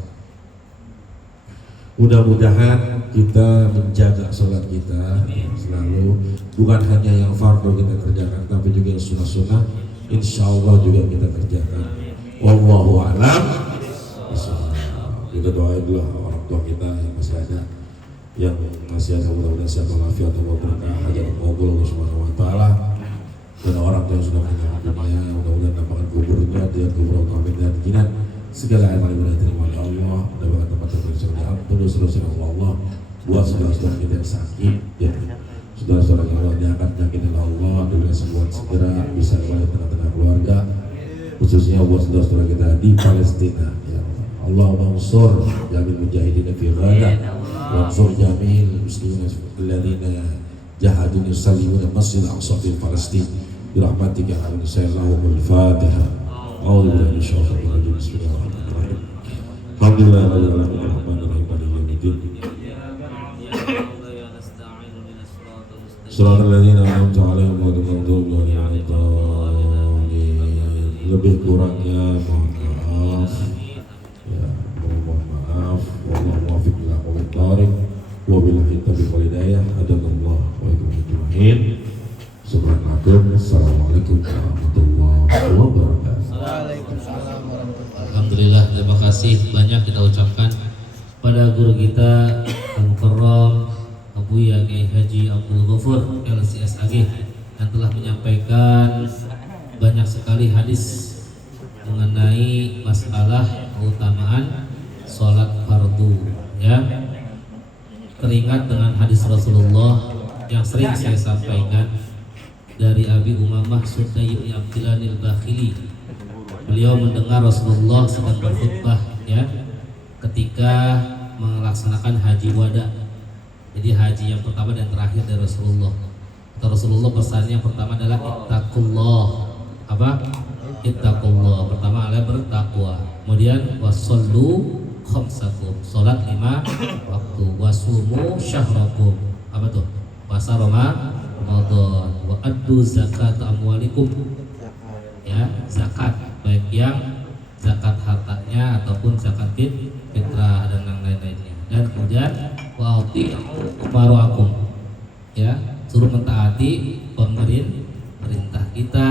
Mudah-mudahan kita menjaga sholat kita selalu, bukan hanya yang fardu kita kerjakan, tapi juga yang sunnah-sunnah, insya Allah juga kita kerjakan. Wallahu a'lam. Kita doain dulu orang tua kita yang masih ada, mudah-mudahan sehat walafiat, Allah berkah, hajat qabul Allah Subhanahu wa taala. Dan orang yang sudah meninggal dunia, mudah-mudahan dapatkan kuburnya, dia kubur amin dan jinan. Segala amal ibadah terima oleh Allah, mendapatkan tempat terbaik di ampun dosa-dosa Allah. Buat saudara-saudara kita yang sakit, ya saudara-saudara yang Allah diangkat penyakit oleh Allah, dengan semua segera bisa kembali tengah-tengah keluarga, khususnya buat saudara-saudara kita di Palestina. Ya Allah mansur jamil mujahidin fi Gaza, mansur jamil muslimin alladziina jahadun yusallimuna masjid al-aqsa fi Palestin. Birahmatika ya Allah, sallallahu al-Fatihah. A'udzu billahi minasyaitonir rajim. Bismillahirrahmanirrahim. Alhamdulillah rabbil alamin arrahmanir rahim maliki yaumiddin. Shiratal ladzina an'amta 'alaihim ghairil maghdubi 'alaihim waladdallin. Lebih kurangnya mohon maaf. Ya, mohon maaf. Wallahu muwaffiq ila aqwamit thariq. Wa billahi taufiq wal hidayah. Hadallahu wa iyyakum ajma'in. Subhanallah. Assalamualaikum warahmatullahi wabarakatuh. Alhamdulillah, terima kasih banyak kita ucapkan pada guru kita Al-Mukarram Abu Kiai Haji Abdul Ghafur LCSAG yang telah menyampaikan banyak sekali hadis mengenai masalah keutamaan sholat fardu. Ya, teringat dengan hadis Rasulullah yang sering saya sampaikan dari Abi Umamah Sudai bin Abdillah al-Bakhili. Beliau mendengar Rasulullah sedang berkhutbah, ya, ketika melaksanakan haji wada. Jadi haji yang pertama dan terakhir dari Rasulullah. Kata Rasulullah pesannya yang pertama adalah ittaqullah. Apa? Ittaqullah. Pertama adalah bertakwa. kemudian wasollu khamsakum, salat 5 waktu, wasumu syahrakum, apa tuh? Puasa Ramadan, wa addu zakat amwalikum, ya, zakat baik yang zakat hartanya ataupun zakat fitrah dan yang lain-lainnya. Dan kemudian wa ati'u umarakum, ya, suruh mentaati perintah kita,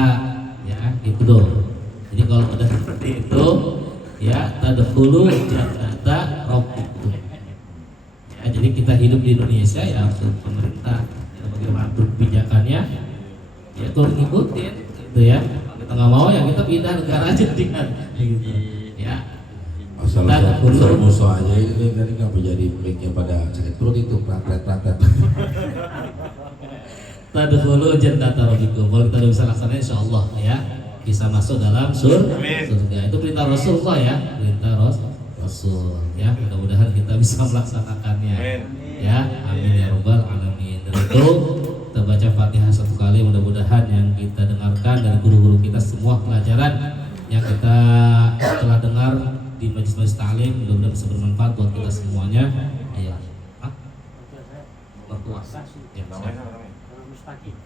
ya, itu loh. Jadi kalau udah seperti itu, ya, tadkhulu jannata rabbikum. Ya, jadi kita hidup di Indonesia ya harus pemerintah ya, bagaimana kebijakannya, ya turun ngikutin, gitu ya. Kita nggak mau ya kita pindah negara aja dengan gitu, ya. Asal musuh aja ini tadi nggak menjadi mic-nya pada sakit perut itu praktek. Tadkhulu jannata rabbikum. Kalau kita udah bisa laksanain insyaallah ya bisa masuk dalam surga. Itu perintah Rasulullah ya, perintah Rasul ya. Mudah-mudahan kita bisa melaksanakannya. Ya, amin ya rabbal alamin. Dan itu kita baca Fatihah 1 kali, mudah-mudahan yang kita dengarkan dari guru-guru kita semua pelajaran yang kita telah dengar di majelis ta'lim mudah-mudahan bisa bermanfaat buat kita semuanya. Iya. Mertua. Ya, Mustaqim.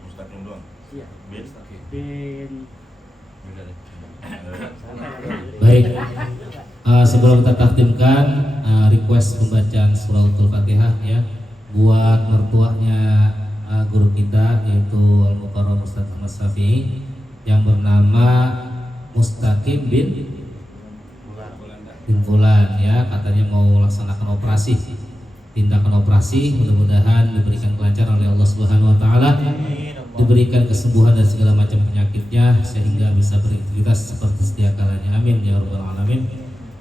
Mustaqim doang. Iya. Bin. Baik. Sebelum kita takdimkan request pembacaan suratul Fatihah ya buat mertuanya guru kita yaitu Al-Mukarram Ustaz Ahmad Syafi'i yang bernama Mustaqim bin Fulan ya, katanya mau melaksanakan operasi, tindakan operasi, mudah-mudahan diberikan kelancaran oleh Allah Subhanahu wa taala, diberikan kesembuhan dari segala macam penyakitnya sehingga bisa beraktivitas seperti sedia kalanya. Amin ya rabbal alamin.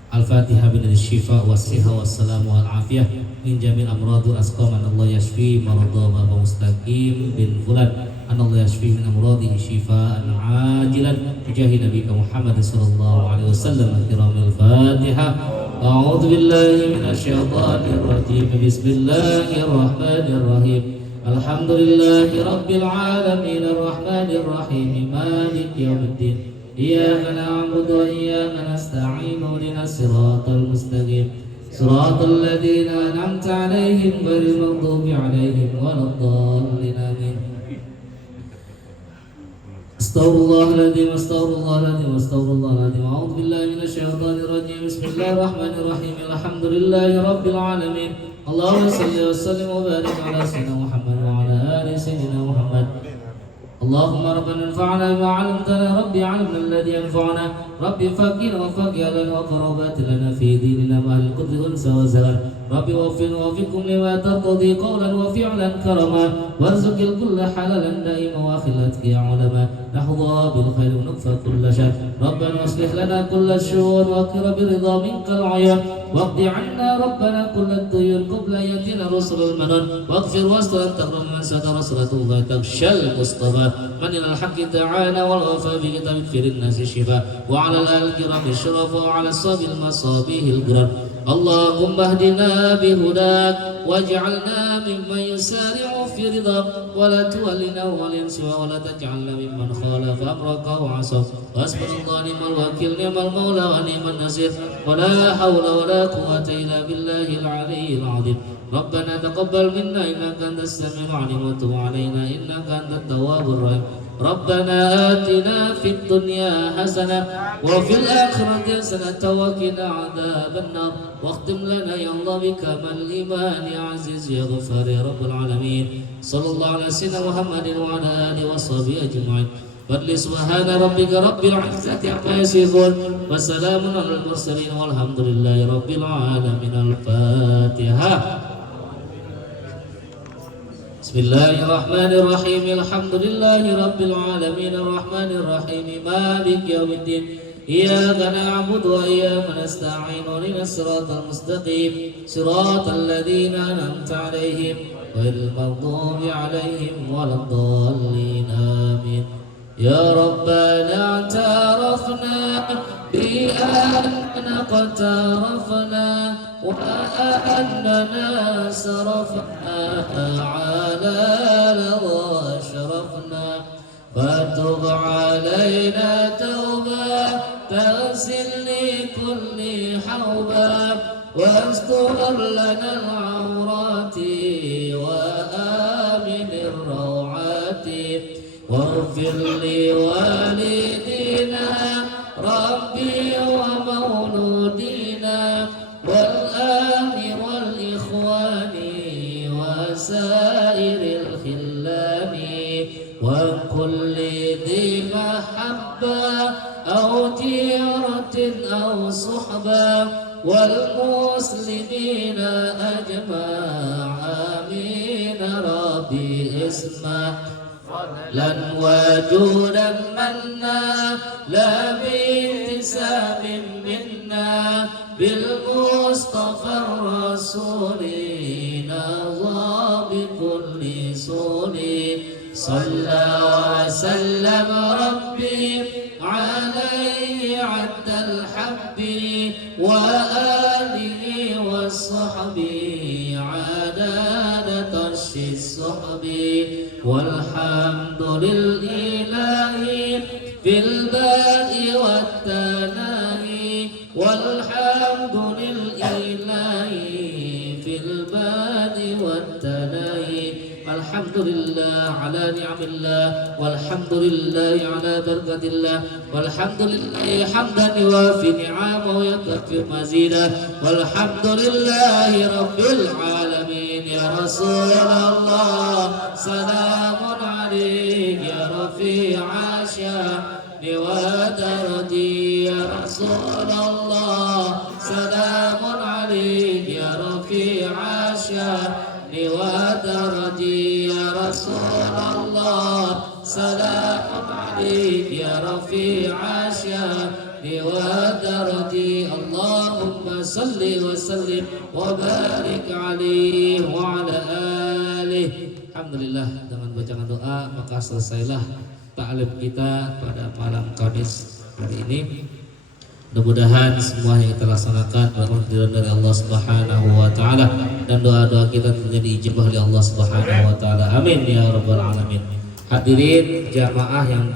Al-Fatihah bil syifa was-siha was-salamu wal afiyah min jamil amradil asqam, Allah yashfi maradha Bapak Mustaqim bin Fulan, Allah yashfi min amradihi shifaan ajilan bijahi nabiyina Muhammad sallallahu alaihi wasallam. Al Fatihah. A'udzu billahi minasyaitonir rajim. Bismillahirrahmanir rahim. Alhamdulillahi rabbil alamin arrahmanir rahim maliki yaumiddin. Iyyaka na'budu wa iyyaka nasta'in ihdinas siratal mustaqim siratal ladzina an'amta 'alaihim ghairil maghdubi 'alaihim waladdallin. Amin. Astaghfirullahaladzim, astaghfirullahaladzim, astaghfirullahaladzim. A'udzu billahi minasyaitonir rajim. Bismillahirrahmanirrahim. Alhamdulillahi rabbil alamin. Allahumma shalli wa sallim wa barik ala sayyidina Muhammad wa ala ali sayyidina Muhammad. Allahumma rabbana anfa'na bima 'allamtana, rabbi 'allimna alladhi yanfa'una, rabbi faqina wa faqi'lana wa qarabatilana fi dinina ma'al qudri unsa wa zahar. Rabbi waffina wa fikum lima taqdi qawlan wa fi'lan karama, warzuqil kulla halalan daima wa khillat ya ulama, nahudha bil khair wa nukfa kulla syar. Rabbana aslih lana kulla syu'un wa qira bi ridha minkal 'ayyan, waqdi 'anna rabbana kulla duyun qabla yatina rusulul manan, waghfir wastur antakram man satara salatullah takshal mustafa manil haqqi ta'ala wal wafa bi kitab firin nasi shifa wa 'ala al-kiram syarafa wa 'ala sabil masabihil gram. Allahumma hdina bihudak waj'alna mimman yusari'u fi ridha wa la tuwallina walin siwa wa la taj'alna mimman khalafa amraka wa 'asaf. Hasbunallahu ni'mal wakil ni'mal maula wa ni'man nasir wa la hawla wa la quwwata illa billahil 'aliyyil 'azim. Rabbana taqabbal minna innaka antas samiul 'alim wa tub 'alaina innaka antat tawwabur rahim. Rabbana atina fid dunya hasanah wa fil akhirati hasanah wa qina adzaban nar. Waqtim lana ya Allah bikamal iman ya aziz ya ghafar ya rabbal alamin. Sallallahu ala sayyidina Muhammadin wa ala alihi washabihi ajma'in. Fadli subhana rabbika rabbil izzati amma yasifun wa salamun alal mursalin walhamdulillahi rabbil alamin. Al-Fatihah. Bismillahirrahmanirrahim. Alhamdulillahi rabbil alamin arrahmanir rahim maliki yaumiddin. Iyyaka na'budu wa iyyaka nasta'in ihdinas siratal mustaqim siratal ladzina an'amta 'alaihim ghairil maghdubi 'alaihim waladdallin. Amin. Ya Rabbana i'tarafna bi annana qad tarafna wa annana sarafna ala la ashrafna fatub alaina tawbah تغسل لكل حوبا واستر لنا العورات وآمن الروعات واغفر لوالدينا ربي ومولودينا والآل والإخوان وسائر الخلان وكل ذي محبة أو جيرة أو صحبة والمسلمين أجمع آمين ربي اسمع لن وجودا منا لا بانتساب منا بالمصطفى الرسول نظى بكل سول صلى وسلم ربي عليه عد الحب وآله والصحب عدد طش الصحب والحمد لله في البدء والتناهي والحمد لله في البدء والتناهي الحمد لله على نعم الله والحمد لله على بركة الله والحمد لله حمدا يوافي نعمه ويكفي مزيدا والحمد لله رب العالمين يا رسول الله سلام عليك يا رفيع شان ودرجي يا رسول الله سلام عليك يا رفيع شان ودرجي يا رسول الله سلام عليك يا رفيع شان ودرجي اللهم صل وسلم وبارك عليه وعلى آله. Alhamdulillah, dengan bacaan doa maka selesailah ta'lim kita pada malam Kamis hari ini. Mudah-mudahan semua yang kita laksanakan bermanfaat dari Allah Subhanahu wa taala dan doa-doa kita tentunya diijabah oleh Allah Subhanahu wa taala. Amin ya rabbal alamin. Hadirin jamaah yang